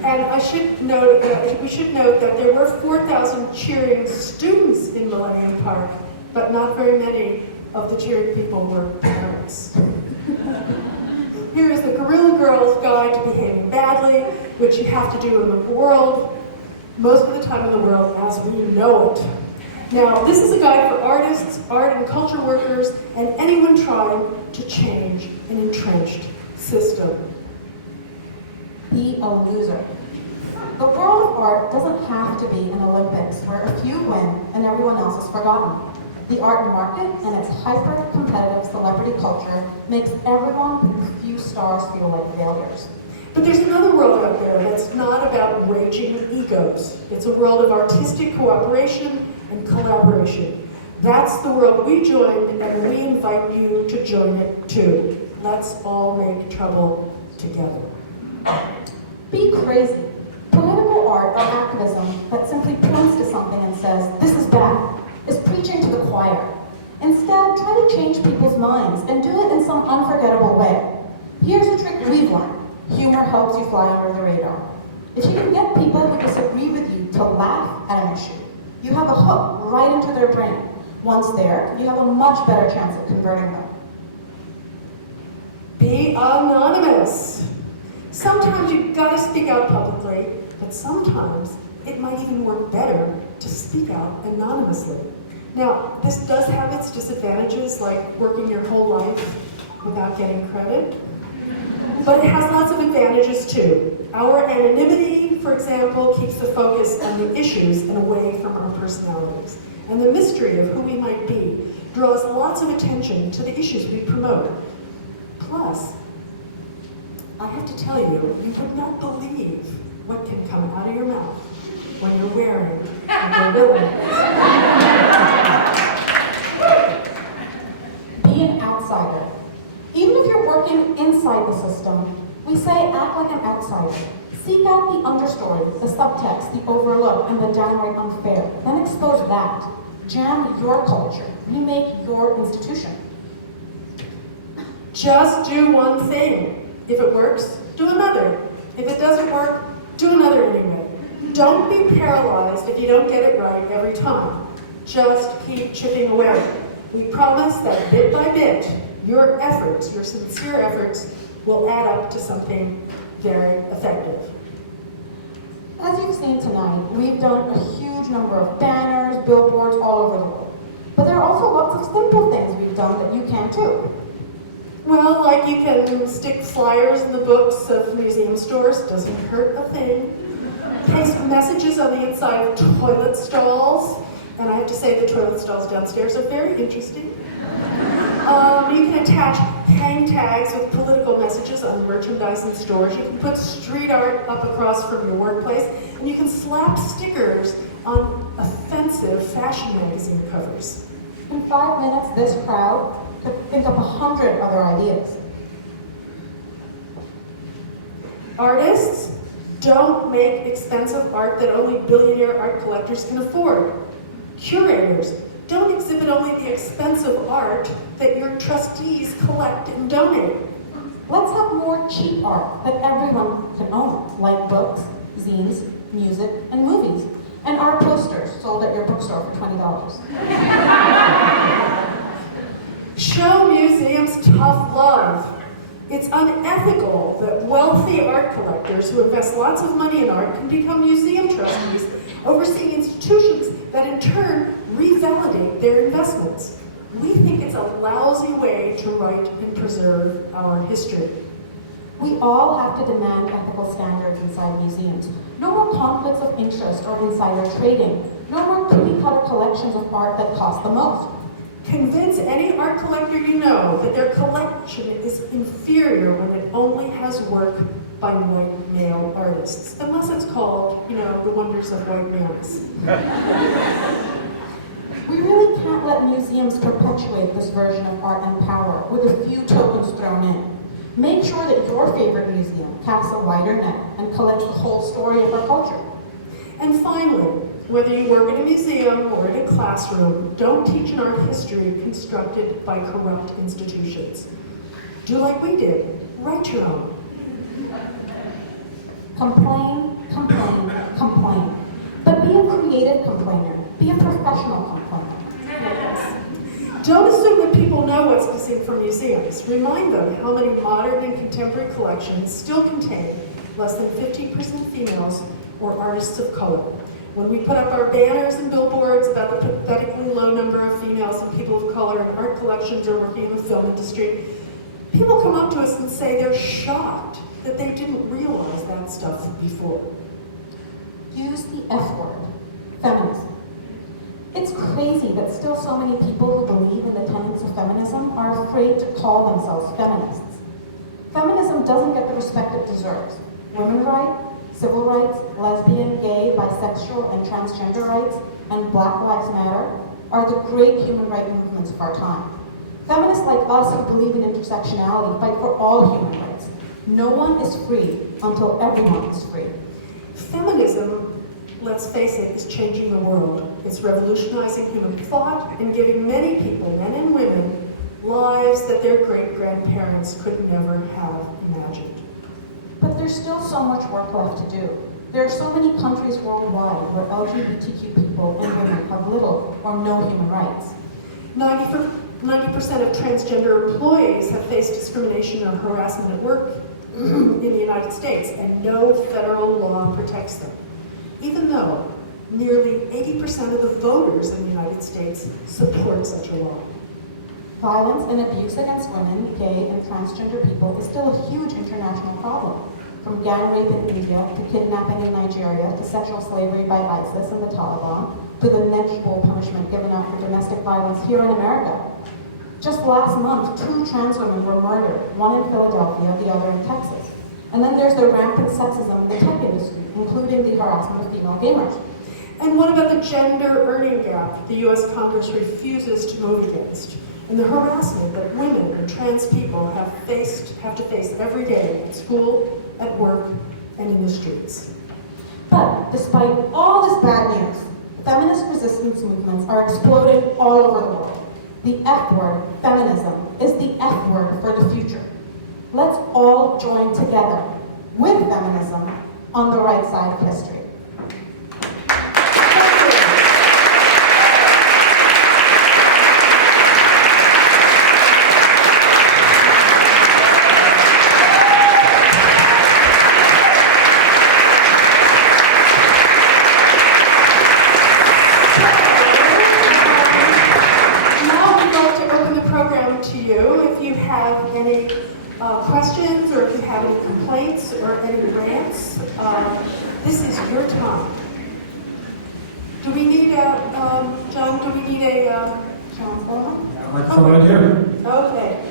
And we should note that there were 4,000 cheering students in Millennium Park, but not very many of the cheering people were parents. Here is the Guerrilla Girls Guide to Behaving Badly, which you have to do in the world, most of the time in the world as we know it. Now, this is a guide for artists, art and culture workers, and anyone trying to change an entrenched system. Be a loser. The world of art doesn't have to be an Olympics where a few win and everyone else is forgotten. The art market and its hyper-competitive celebrity culture makes everyone with few stars feel like failures. But there's another world out there that's not about raging egos. It's a world of artistic cooperation and collaboration. That's the world we join, and we invite you to join it too. Let's all make trouble together. Be crazy. Political art or activism that simply points to something and says, this is bad, is preaching to the choir. Instead, try to change people's minds and do it in some unforgettable way. Here's a trick we've learned. Humor helps you fly under the radar. If you can get people who disagree with you to laugh at an issue, you have a hook right into their brain. Once there, you have a much better chance at converting them. Be anonymous. Sometimes you've got to speak out publicly, but sometimes it might even work better to speak out anonymously. Now, this does have its disadvantages, like working your whole life without getting credit, but it has lots of advantages too. Our anonymity, for example, keeps the focus on the issues and away from our personalities. And the mystery of who we might be draws lots of attention to the issues we promote. Plus, I have to tell you, you would not believe what can come out of your mouth when you're wearing a Guerrilla. Be an outsider. Even if you're working inside the system, we say act like an outsider. Seek out the understory, the subtext, the overlooked, and the downright unfair. Then expose that. Jam your culture. Remake your institution. Just do one thing. If it works, do another. If it doesn't work, do another anyway. Don't be paralyzed if you don't get it right every time. Just keep chipping away. We promise that bit by bit, your efforts, your sincere efforts, will add up to something very effective. As you've seen tonight, we've done a huge number of banners, billboards all over the world. But there are also lots of simple things we've done that you can too. Well, like you can stick flyers in the books of museum stores, doesn't hurt a thing. Paste messages on the inside of toilet stalls, and I have to say the toilet stalls downstairs are very interesting. You can attach hang tags with political messages on merchandise in stores. You can put street art up across from your workplace, and you can slap stickers on offensive fashion magazine covers. In 5 minutes, this crowd could think of 100 other ideas. Artists, don't make expensive art that only billionaire art collectors can afford. Curators, don't exhibit only the expensive art that your trustees collect and donate. Let's have more cheap art that everyone can own, like books, zines, music, and movies, and art posters sold at your bookstore for $20. Show museums tough love. It's unethical that wealthy art collectors who invest lots of money in art can become museum trustees, overseeing institutions that in turn revalidate their investments. We think it's a lousy way to write and preserve our history. We all have to demand ethical standards inside museums. No more conflicts of interest or insider trading. No more cookie-cutter collections of art that cost the most. Convince any art collector you know that their collection is inferior when it only has work by white male artists, unless it's called, the wonders of white males. We really can't let museums perpetuate this version of art and power with a few tokens thrown in. Make sure that your favorite museum casts a wider net and collects the whole story of our culture. And finally, whether you work in a museum or in a classroom, don't teach an art history constructed by corrupt institutions. Do like we did. Write your own. Complain, complain, complain. But be a creative complainer. Be a professional complainer. Yes. Don't assume that people know what's missing from museums. Remind them how many modern and contemporary collections still contain less than 15% females or artists of color. When we put up our banners and billboards about the pathetically low number of females and people of color in art collections or working in the film industry, people come up to us and say they're shocked that they didn't realize that stuff before. Use the F word, feminism. It's crazy that still so many people who believe in the tenets of feminism are afraid to call themselves feminists. Feminism doesn't get the respect it deserves. Women's rights, civil rights, lesbian, gay, bisexual, and transgender rights, and Black Lives Matter are the great human rights movements of our time. Feminists like us who believe in intersectionality fight for all human rights. No one is free until everyone is free. Feminism, let's face it, is changing the world. It's revolutionizing human thought and giving many people, men and women, lives that their great-grandparents could never have imagined. But there's still so much work left to do. There are so many countries worldwide where LGBTQ people and women have little or no human rights. 90% of transgender employees have faced discrimination or harassment at work in the United States, and no federal law protects them. Even though nearly 80% of the voters in the United States support such a law. Violence and abuse against women, gay, and transgender people is still a huge international problem. From gang rape in India, to kidnapping in Nigeria, to sexual slavery by ISIS and the Taliban, to the negligible punishment given out for domestic violence here in America. Just last month, 2 trans women were murdered, one in Philadelphia, the other in Texas. And then there's the rampant sexism in the tech industry, including the harassment of female gamers. And what about the gender earning gap that the US Congress refuses to move against? And the harassment that women and trans people have to face every day at school, at work, and in the streets. But despite all this bad news, feminist resistance movements are exploding all over the world. The F word, feminism, is the F word for the future. Let's all join together with feminism on the right side of history. Questions, or if you have any complaints or any rants, this is your time. Do we need a, John, do we need a transformer? Microphone right here. Okay.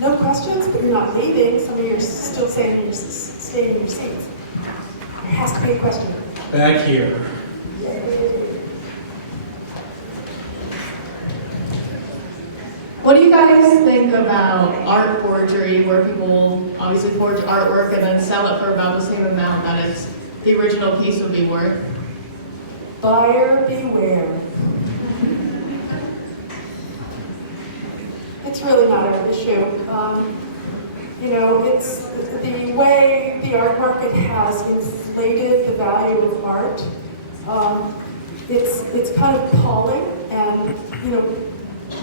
No questions, but you're not leaving. Some of you are still staying in your seats. There has to be a question. Back here. What do you guys think about art forgery, where people obviously forge artwork and then sell it for about the same amount that the original piece would be worth? Buyer beware. It's really not our issue. It's the way the art market has inflated the value of art. It's kind of appalling, and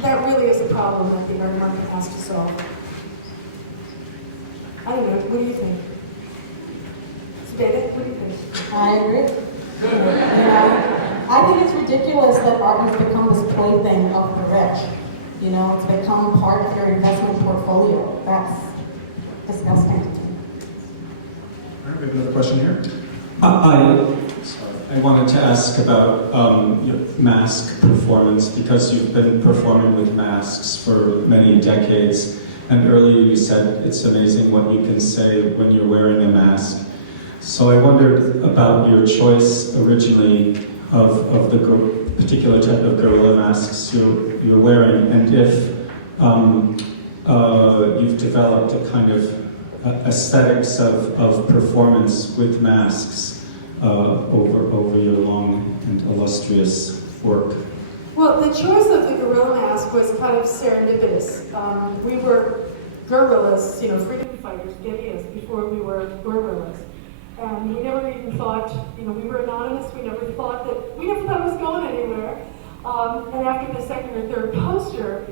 that really is a problem that the art market has to solve. I don't know, what do you think? David, what do you think? I agree. I think it's ridiculous that art has become this plaything of the rich. It's become part of your investment portfolio. That's disgusting to me. All right, we have another question here. I wanted to ask about your mask performance, because you've been performing with masks for many decades, and earlier you said it's amazing what you can say when you're wearing a mask. So I wondered about your choice originally of the particular type of Guerrilla masks you're wearing, and if you've developed a kind of aesthetics of performance with masks over your long and illustrious work. Well, the choice of the Guerrilla mask was kind of serendipitous. We were guerrillas, freedom fighters, guerrillas, before we were guerrillas. And we never even thought, we were anonymous, we never thought it was going anywhere. And after the second or third poster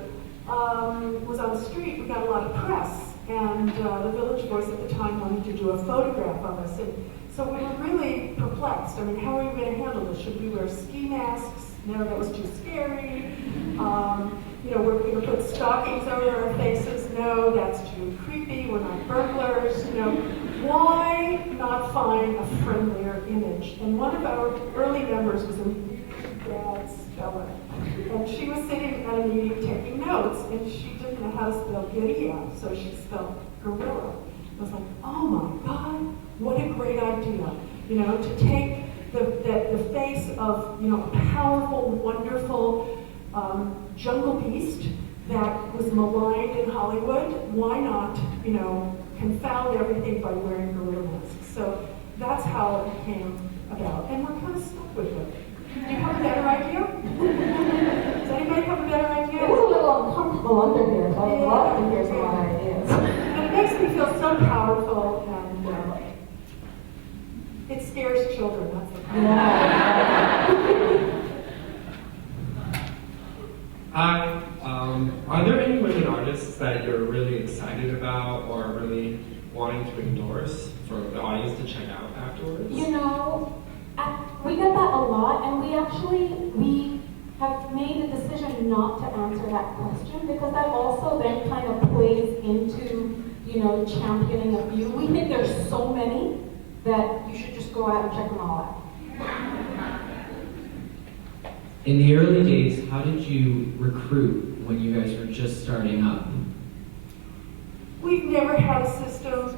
was on the street, we got a lot of press. And the Village Voice at the time wanted to do a photograph of us. And so we were really perplexed. How are we going to handle this? Should we wear ski masks? No, that was too scary. We're going to put stockings over our faces. No, that's too creepy. We're not burglars. Why not find a friendlier image? And one of our early members was a really bad speller. And she was sitting at a meeting taking notes, and she didn't know how to spell Guerrilla, so she spelled Guerrilla. I was like, oh my God, what a great idea. To take the face of, a powerful, wonderful jungle beast that was maligned in Hollywood, why not, confound everything by wearing Guerrilla masks? So that's how it came about, and we're kind of stuck with it. Do you have a better idea? Does anybody have a better idea? It was a little uncomfortable under here, but I'd love to hear some other ideas. And it makes me feel so powerful, and it scares children, that's the problem. Hi. Are there any women artists that you're really excited about or really wanting to endorse for the audience to check out afterwards? You know, we get that a lot, and we have made a decision not to answer that question because that also then kind of plays into, you know, championing a few. We think there's so many that you should just go out and check them all out. In the early days, how did you recruit when you guys were just starting up? We've never had a system.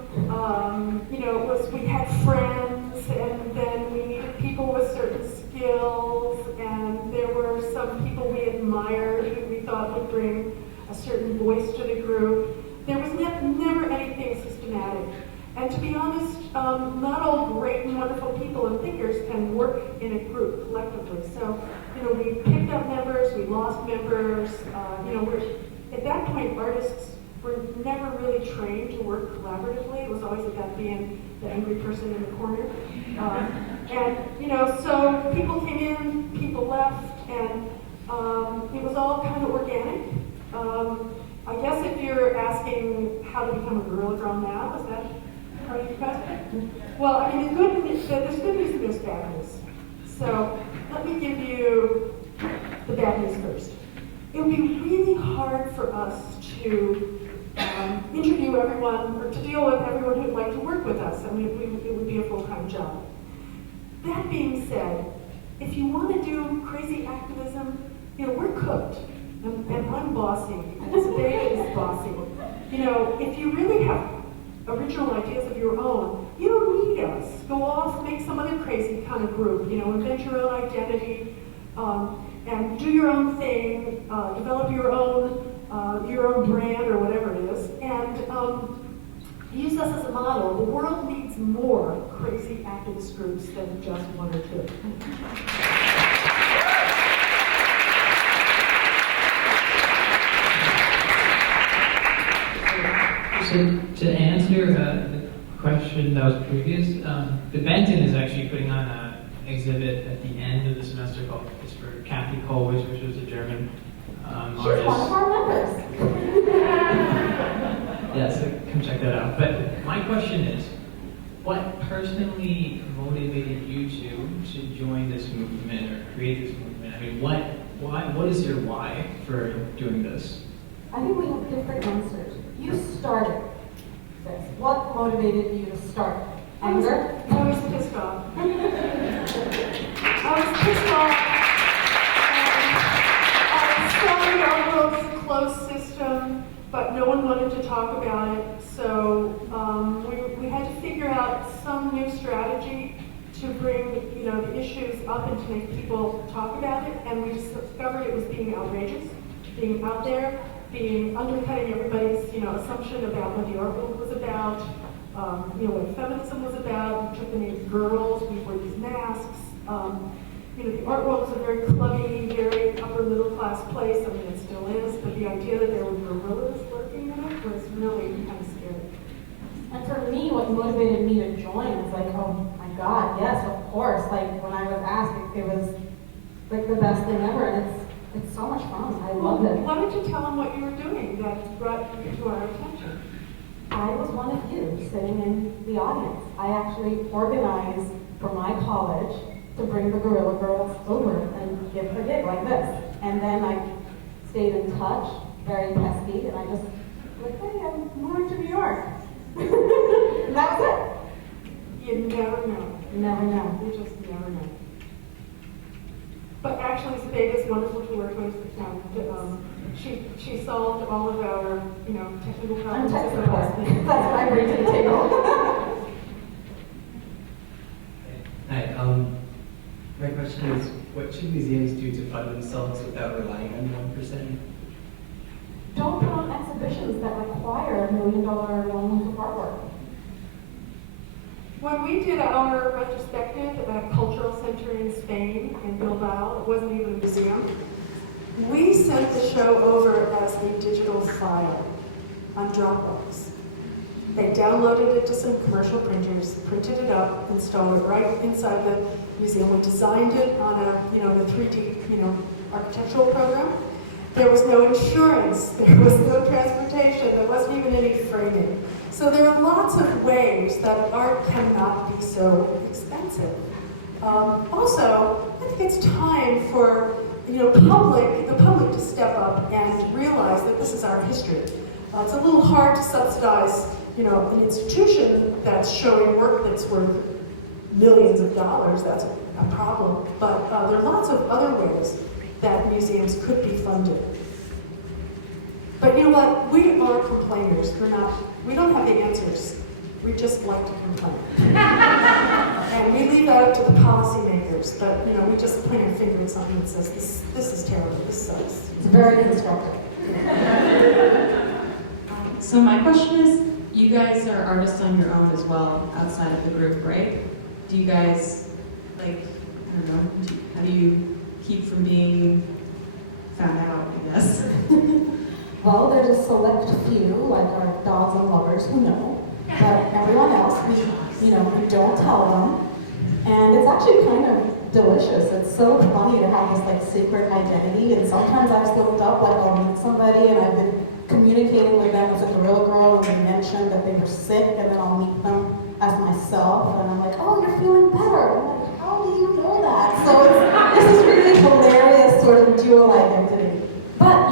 You know, we had friends, and then we needed people with certain skills, and there were some people we admired who we thought would bring a certain voice to the group. There was never anything systematic. And to be honest, not all great and wonderful people and thinkers can work in a group collectively. So, you know, we picked up members, we lost members. You know, at that point, artists were never really trained to work collaboratively. It was always about being the angry person in the corner. And, you know, so people came in, people left, and it was all kind of organic. I guess if you're asking how to become a Guerrilla Girl now, is that part of your question? Well, I mean, there's good news and there's bad news. So let me give you the bad news first. It would be really hard for us to interview everyone or to deal with everyone who'd like to work with us. I mean, it would be a full-time job. That being said, if you want to do crazy activism, you know, we're cooked. And I'm bossy, and Sabeda is bossy. You know, if you really have original ideas of your own, you don't need us. Go off, make some other crazy kind of group, you know, invent your own identity, and do your own thing, develop your own brand or whatever it is, and use us as a model. The world needs more crazy activist groups than just one or two. So to answer the question that was previous, the Benton is actually putting on an exhibit at the end of the semester called, it's for Kathy Kollwitz, which was a German artist. She's one of our members. Yeah, so come check that out. But my question is, what personally motivated you to join this movement or create this movement? I mean, what is your why for doing this? I think we have different answers. You started this. What motivated you to start? Anger? I was pissed off. I was pissed off. Sorry, our world's a closed system, but no one wanted to talk about it. So we had to figure out some new strategy to bring, you know, the issues up and to make people talk about it. And we discovered it was being outrageous, being out there, being undercutting everybody's, you know, assumption about what the art world was about, you know, what feminism was about. We took the name girls, we wore these masks. You know, the art world is a very clubby, very upper middle class place. I mean, it still is, but the idea that there were gorillas lurking in it was really kind of scary. And for me, what motivated me to join was like, oh my God, yes, of course. Like when I was asked, it was like the best thing ever, and it's so much fun. I love it. Why don't you tell them what you were doing that brought you to our attention? I was one of you sitting in the audience. I actually organized for my college to bring the Guerrilla Girls over and give a gig like this. And then I stayed in touch, very pesky, and I just like, hey, I'm moving to New York. And that was it. You never know. You never know. You just never know. But actually, Sabeda's wonderful to work with. She solved all of our, you know, technical problems. I'm tech support. That's what I bring to the table. Hi. My question is, what should museums do to fund themselves without relying on 1%? Don't put on exhibitions that require $1 million loans of artwork. When we did our retrospective at a cultural center in Spain, in Bilbao, it wasn't even a museum, we sent the show over as a digital file on Dropbox. They downloaded it to some commercial printers, printed it up, installed it right inside the museum. We designed it on a, you know, the 3D, you know, architectural program. There was no insurance, there was no transportation, there wasn't even any framing. So there are lots of ways that art cannot be so expensive. Also, I think it's time for the public to step up and realize that this is our history. It's a little hard to subsidize, an institution that's showing work that's worth millions of dollars. That's a problem. But there are lots of other ways that museums could be funded. But you know what? We are complainers. We don't have the answers. We just like to complain. And we leave that up to the policymakers, but we just point our finger at something that says, this is terrible, this sucks. It's very constructive. So my question is, you guys are artists on your own as well, outside of the group, right? Do you guys, how do you keep from being found out, I guess? Well, there's a select few, like our dogs and lovers, who know. But everyone else, we don't tell them. And it's actually kind of delicious. It's so funny to have this secret identity. And sometimes I've slipped up, I'll meet somebody and I've been communicating with them as a Guerrilla girl and they mentioned that they were sick, and then I'll meet them as myself and I'm like, oh, you're feeling better. I'm like, how do you know that? So this is really hilarious sort of dual identity. But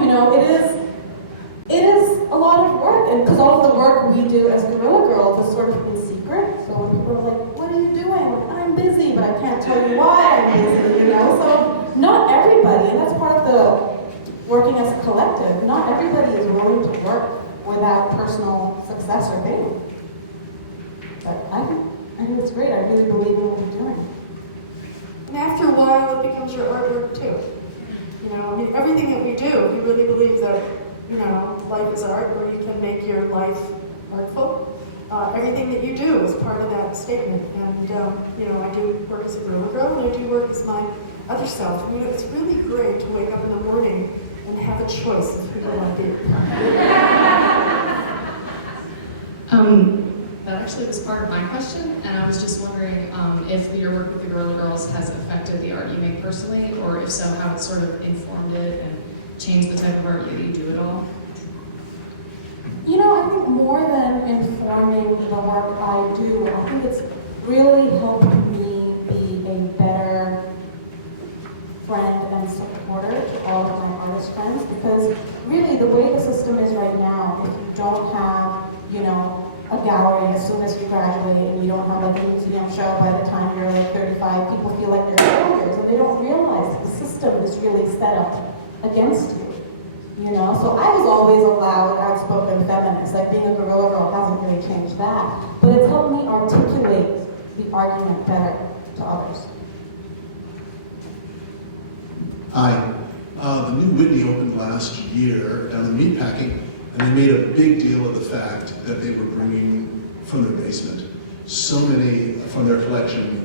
it is a lot of work, and because all of the work we do as Guerrilla Girls is sort of in secret. So when people are like, what are you doing? I'm busy, but I can't tell you why I'm busy, So not everybody, and that's part of the working as a collective, not everybody is willing to work without personal success or fame. But I think it's great. I really believe in what we're doing. And after a while, it becomes your artwork too. Everything that we do, we really believe that life is art, where you can make your life artful. Everything that you do is part of that statement. And, I do work as a Guerrilla girl, and I do work as my other self. It's really great to wake up in the morning and have a choice of who you want to be. That actually was part of my question, and I was just wondering if your work with the Guerrilla Girls has affected the art you make personally, or if so, how it sort of informed it and changed the type of art that you do at all? I think more than informing the work I do, I think it's really helped me be a better friend and supporter to all of my artist friends, because really the way the system is right now, if you don't have, a gallery as soon as you graduate and you don't have a museum show by the time you're 35, people feel like they're failures and they don't realize that the system is really set up against you. So I was always a loud, outspoken feminist. Being a Guerrilla girl hasn't really changed that. But it's helped me articulate the argument better to others. Hi. The new Whitney opened last year down in Meatpacking, and they made a big deal of the fact that they were bringing from their basement so many from their collection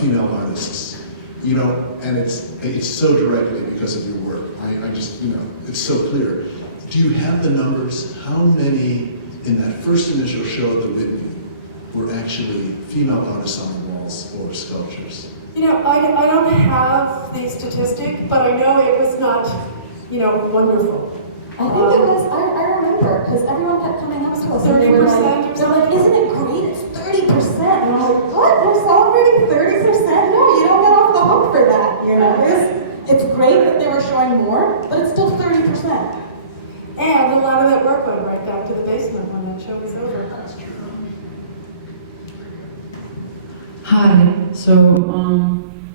female artists. And it's so directly because of your work. I just, it's so clear. Do you have the numbers? How many in that first initial show at the Whitney were actually female artists on the walls or sculptures? I don't have the statistic, but I know it was not, wonderful. I think it was, I remember, because everyone kept coming up to us. 30% they're like, isn't it great? It's 30%. And I'm like, what? They're celebrating 30%? No, you don't get off the hook for that. It's great that they were showing more, but it's still 30%. And a lot of that work went right back to the basement when that show was over. That's true. Hi. So,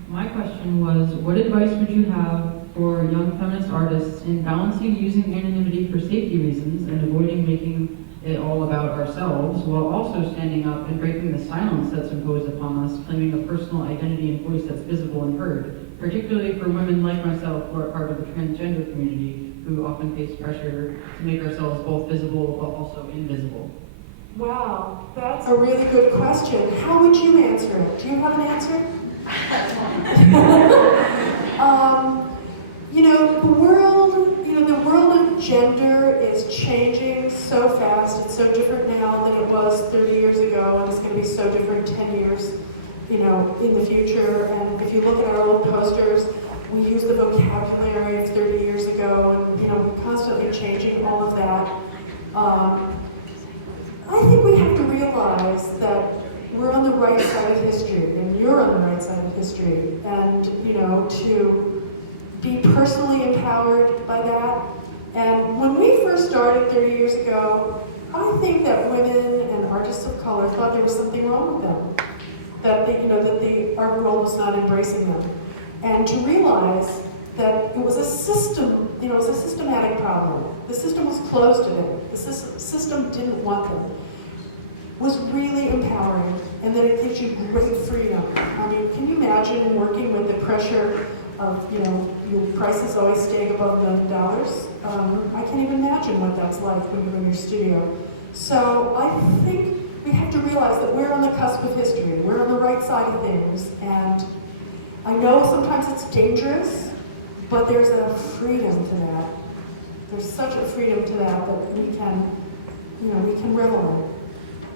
my question was, what advice would you have for young feminist artists in balancing using anonymity for safety reasons and avoiding making it all about ourselves, while also standing up and breaking the silence that's imposed upon us, claiming a personal identity and voice that's visible and heard, particularly for women like myself who are part of the transgender community, who often face pressure to make ourselves both visible but also invisible? Wow, that's a really good question. How would you answer it? Do you have an answer? The world of gender is changing so fast. It's so different now than it was 30 years ago, and it's going to be so different 10 years, in the future. And if you look at our old posters, we use the vocabulary of 30 years ago, and we're constantly changing all of that. I think we have to realize that we're on the right side of history, and you're on the right side of history, and to be personally empowered by that. And when we first started 30 years ago, I think that women and artists of color thought there was something wrong with them, that the art world was not embracing them, and to realize that it was a system, it was a systematic problem. The system was closed to them. The system didn't want them. Was really empowering, and that it gives you great freedom. I mean, can you imagine working with the pressure of, your prices always staying above $1 million? I can't even imagine what that's like when you're in your studio. So I think we have to realize that we're on the cusp of history. We're on the right side of things, and I know sometimes it's dangerous, but there's a freedom to that. There's such a freedom to that we can revel in.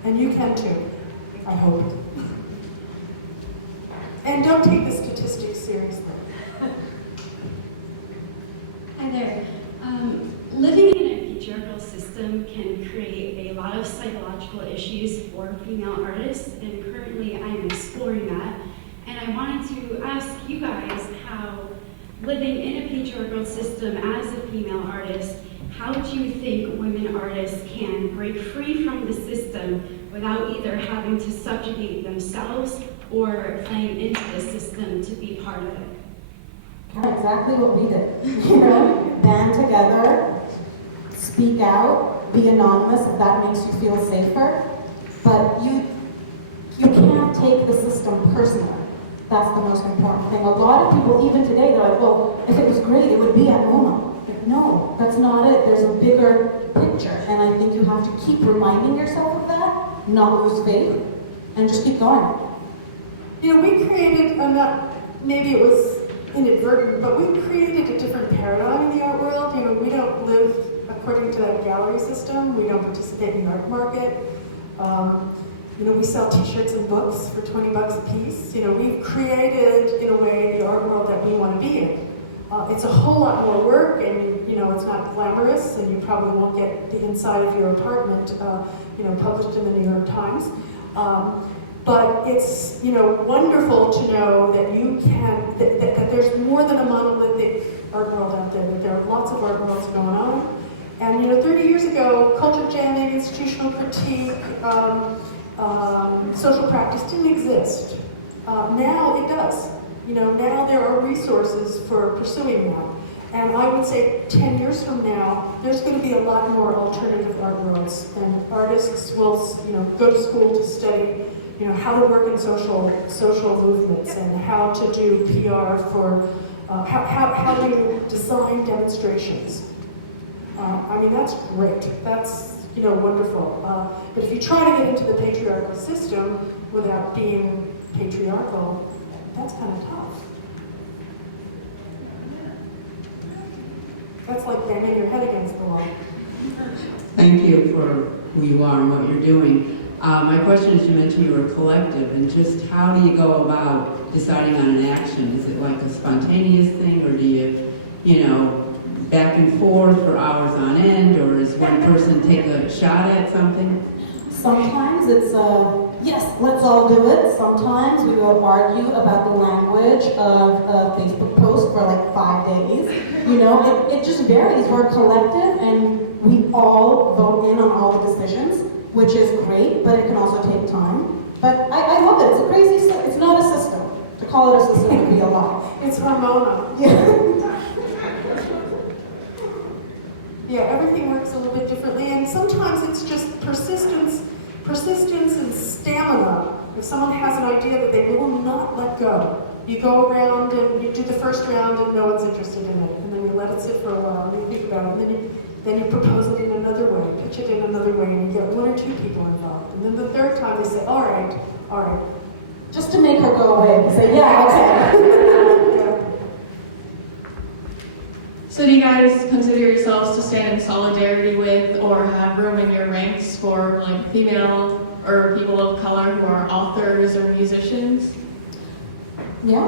And you can too, I hope. And don't take the statistics seriously. Hi there. Living in a patriarchal system can create a lot of psychological issues for female artists, and currently I'm exploring that. And I wanted to ask you guys how living in a patriarchal system as a female artist, how do you think women artists can break free from the system without either having to subjugate themselves or playing into the system to be part of it? Exactly what we did. Band together, speak out, be anonymous if that makes you feel safer. But you can't take the system personally. That's the most important thing. A lot of people, even today, they're like, well, if it was great, it would be at MoMA. No, that's not it. There's a bigger picture, and I think you have to keep reminding yourself of that, not lose faith, and just keep going. We created, maybe it was inadvertent, but we created a different paradigm in the art world. We don't live according to that gallery system. We don't participate in the art market. We sell t-shirts and books for $20 a piece. We've created, in a way, the art world that we want to be in. It's a whole lot more work, and it's not glamorous, and you probably won't get the inside of your apartment, published in the New York Times. But it's wonderful to know that you can that there's more than a monolithic art world out there. That there are lots of art worlds going on, and 30 years ago, culture jamming, institutional critique, social practice didn't exist. Now it does. Now there are resources for pursuing that. And I would say 10 years from now, there's going to be a lot more alternative art worlds, and artists will, go to school to study, how to work in social movements, and how to do PR for, how to design demonstrations. That's great. That's, wonderful. But if you try to get into the patriarchal system without being patriarchal, that's kind of tough. That's like banging your head against the wall. Thank you for who you are and what you're doing. My question is, you mentioned you were a collective, and just how do you go about deciding on an action? Is it like a spontaneous thing, or do you, back and forth for hours on end, or does one person take a shot at something? Sometimes it's yes, let's all do it. Sometimes we will argue about the language of a Facebook post for like 5 days. It just varies. We're a collective, and we all vote in on all the decisions, which is great, but it can also take time. But I love it. It's a crazy system. It's not a system. To call it a system would be a lie. It's hormonal. Yeah, everything works a little bit differently, and sometimes it's just persistence and stamina. If someone has an idea that they will not let go, you go around and you do the first round and no one's interested in it, and then you let it sit for a while and you think about it, and then you propose it in another way, pitch it in another way, and you get 1 or 2 people involved. And then the third time they say, all right. Just to make her go away and say, yeah, okay. So do you guys consider yourselves to stand in solidarity with or have room in your ranks for like female or people of color who are authors or musicians? Yeah.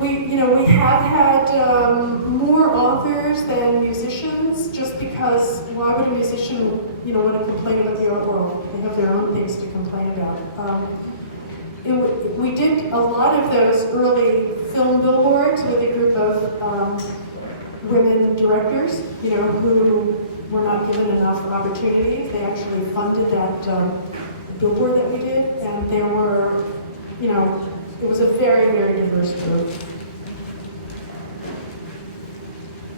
We have had more authors than musicians, just because why would a musician, want to complain about the art world? They have their own things to complain about. We did a lot of those early film billboards with a group of women directors, who were not given enough opportunities. They actually funded that billboard that we did, and there were, it was a very, very diverse group.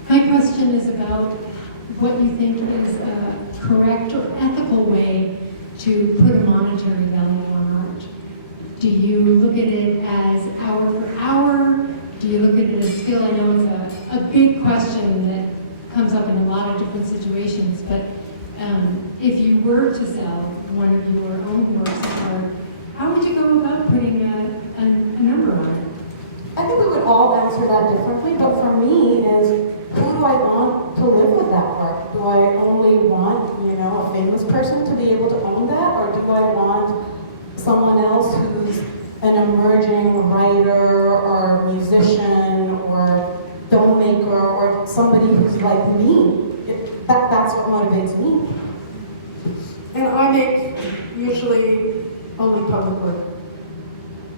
My question is about what you think is a correct or ethical way to put a monetary value on art. Do you look at it as hour for hour? Do you look at it as skill? I know it's a big question that comes up in a lot of different situations, but if you were to sell one of your own works of art, how would you go about putting a number on it? I think we would all answer that differently, but for me is, who do I want to live with that work? Do I only want, a famous person to be able to own that, or do I want someone else who's an emerging writer or musician or filmmaker or somebody who's like me? That's what motivates me. And I make usually only public work.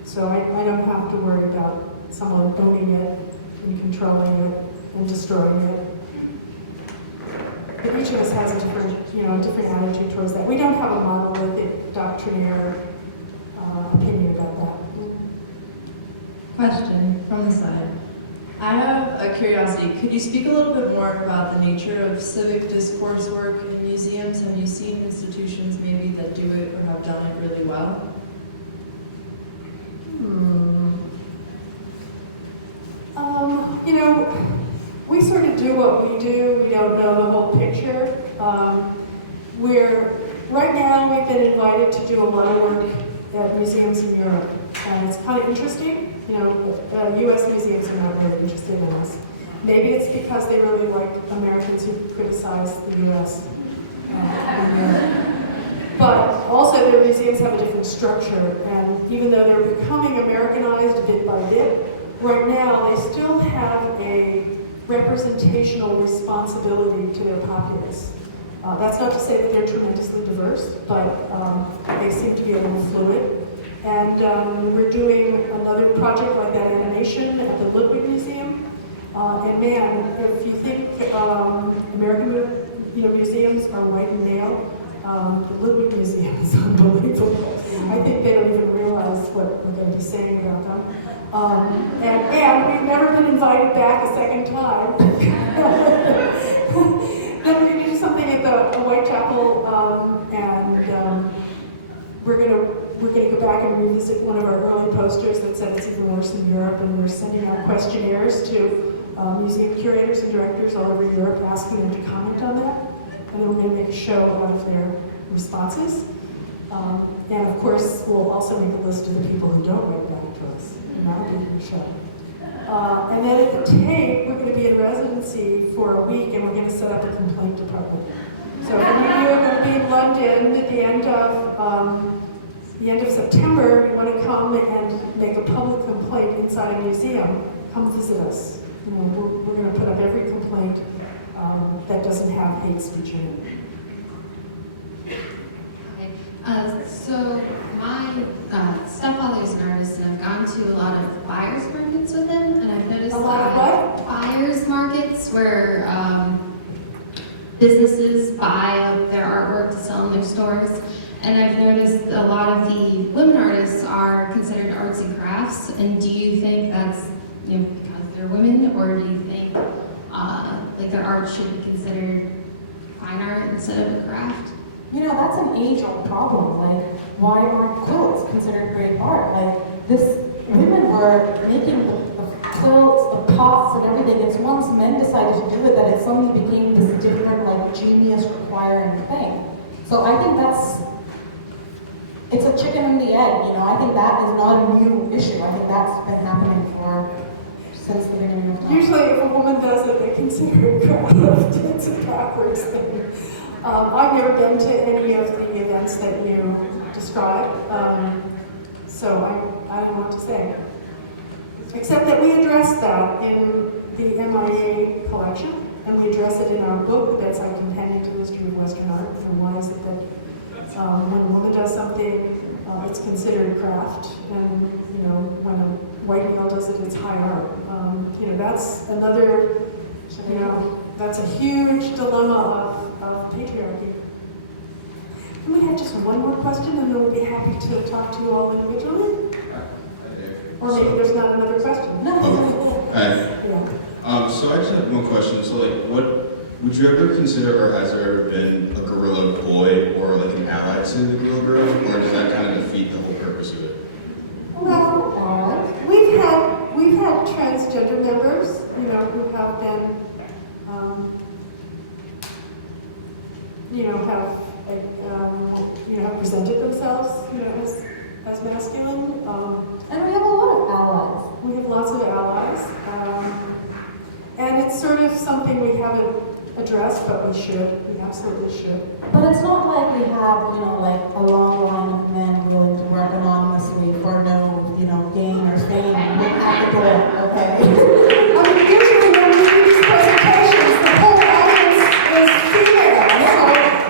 So I don't have to worry about someone owning it and controlling it and destroying it. But each of us has a different attitude towards that. We don't have a monolithic doctrinaire opinion about that. Question from the side. I have a curiosity. Could you speak a little bit more about the nature of civic discourse work in museums? Have you seen institutions maybe that do it or have done it really well? We sort of do what we do. We don't know the whole picture. Right now we've been invited to do a lot of work at museums in Europe. And it's kind of interesting. U.S. museums are not very interested in us. Maybe it's because they really like Americans who criticize the U.S. But also their museums have a different structure, and even though they're becoming Americanized bit by bit, right now they still have a representational responsibility to their populace. That's not to say that they're tremendously diverse, but they seem to be a little fluid. And we're doing another project like that, animation, at the Ludwig Museum. And man, if you think American museums are white and male, the Ludwig Museum is unbelievable. I think they don't even realize what we're going to be saying about them. And we've never been invited back a second time. Then we're going to do something at the Whitechapel, and we're going to go back and revisit one of our early posters that said it's even worse in Europe, and we're sending out questionnaires to museum curators and directors all over Europe, asking them to comment on that. And then we're going to make a show out of their responses. And of course, we'll also make a list of the people who don't write back to us. And that'll be a good show. And then at the Tate, we're going to be in residency for a week, and we're going to set up a complaint department. So if any of you are going to be in London at the end of September, you want to come and make a public complaint inside a museum, come visit us. We're going to put up every complaint that doesn't have hate speech in it. So my stepfather's an artist, and I've gone to a lot of buyers markets with him, and I've noticed a lot of what? Buyers markets where businesses buy up their artwork to sell in their stores. And I've noticed a lot of the women artists are considered arts and crafts. And do you think that's because they're women, or do you think their art should be considered fine art instead of a craft? That's an age-old problem. Like, why aren't quilts considered great art? Women were making the quilts, the pots, and everything. It's once men decided to do it that it suddenly became this different, genius requiring thing. So I think it's a chicken and the egg, I think that is not a new issue. I think that's been happening since the beginning of time. Usually if a woman does it, they consider it craft. It's a backwards thing. I've never been to any of the events that you described, so I don't know what to say. Except that we address that in the MIA collection, and we address it in our book that's our companion to the history of Western art. And why is it that when a woman does something, it's considered craft, and when a white male does it, it's high art. That's another, that's a huge dilemma of patriarchy. Can we have just one more question, and then we'll be happy to talk to you all individually? Or maybe there's not another question. No. Hi. Yeah. So I just have one question. So what would you ever consider, or has there ever been a guerrilla boy or like an ally to the guerrilla girl, or does that kind of defeat the whole purpose of it? Well, we've had transgender members, who have been, have presented themselves, as masculine. And we have a lot of allies. We have lots of allies. And it's sort of something we haven't addressed, but we should. We absolutely should. But it's not like we have, a long line of men willing to work anonymously for no, gain or fame at the door, okay? Usually when we do these presentations, the whole audience is female, so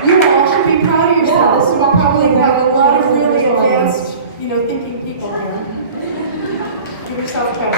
you all should be proud of yourselves. You probably have a lot of really advanced, thinking people here. Give yourself credit.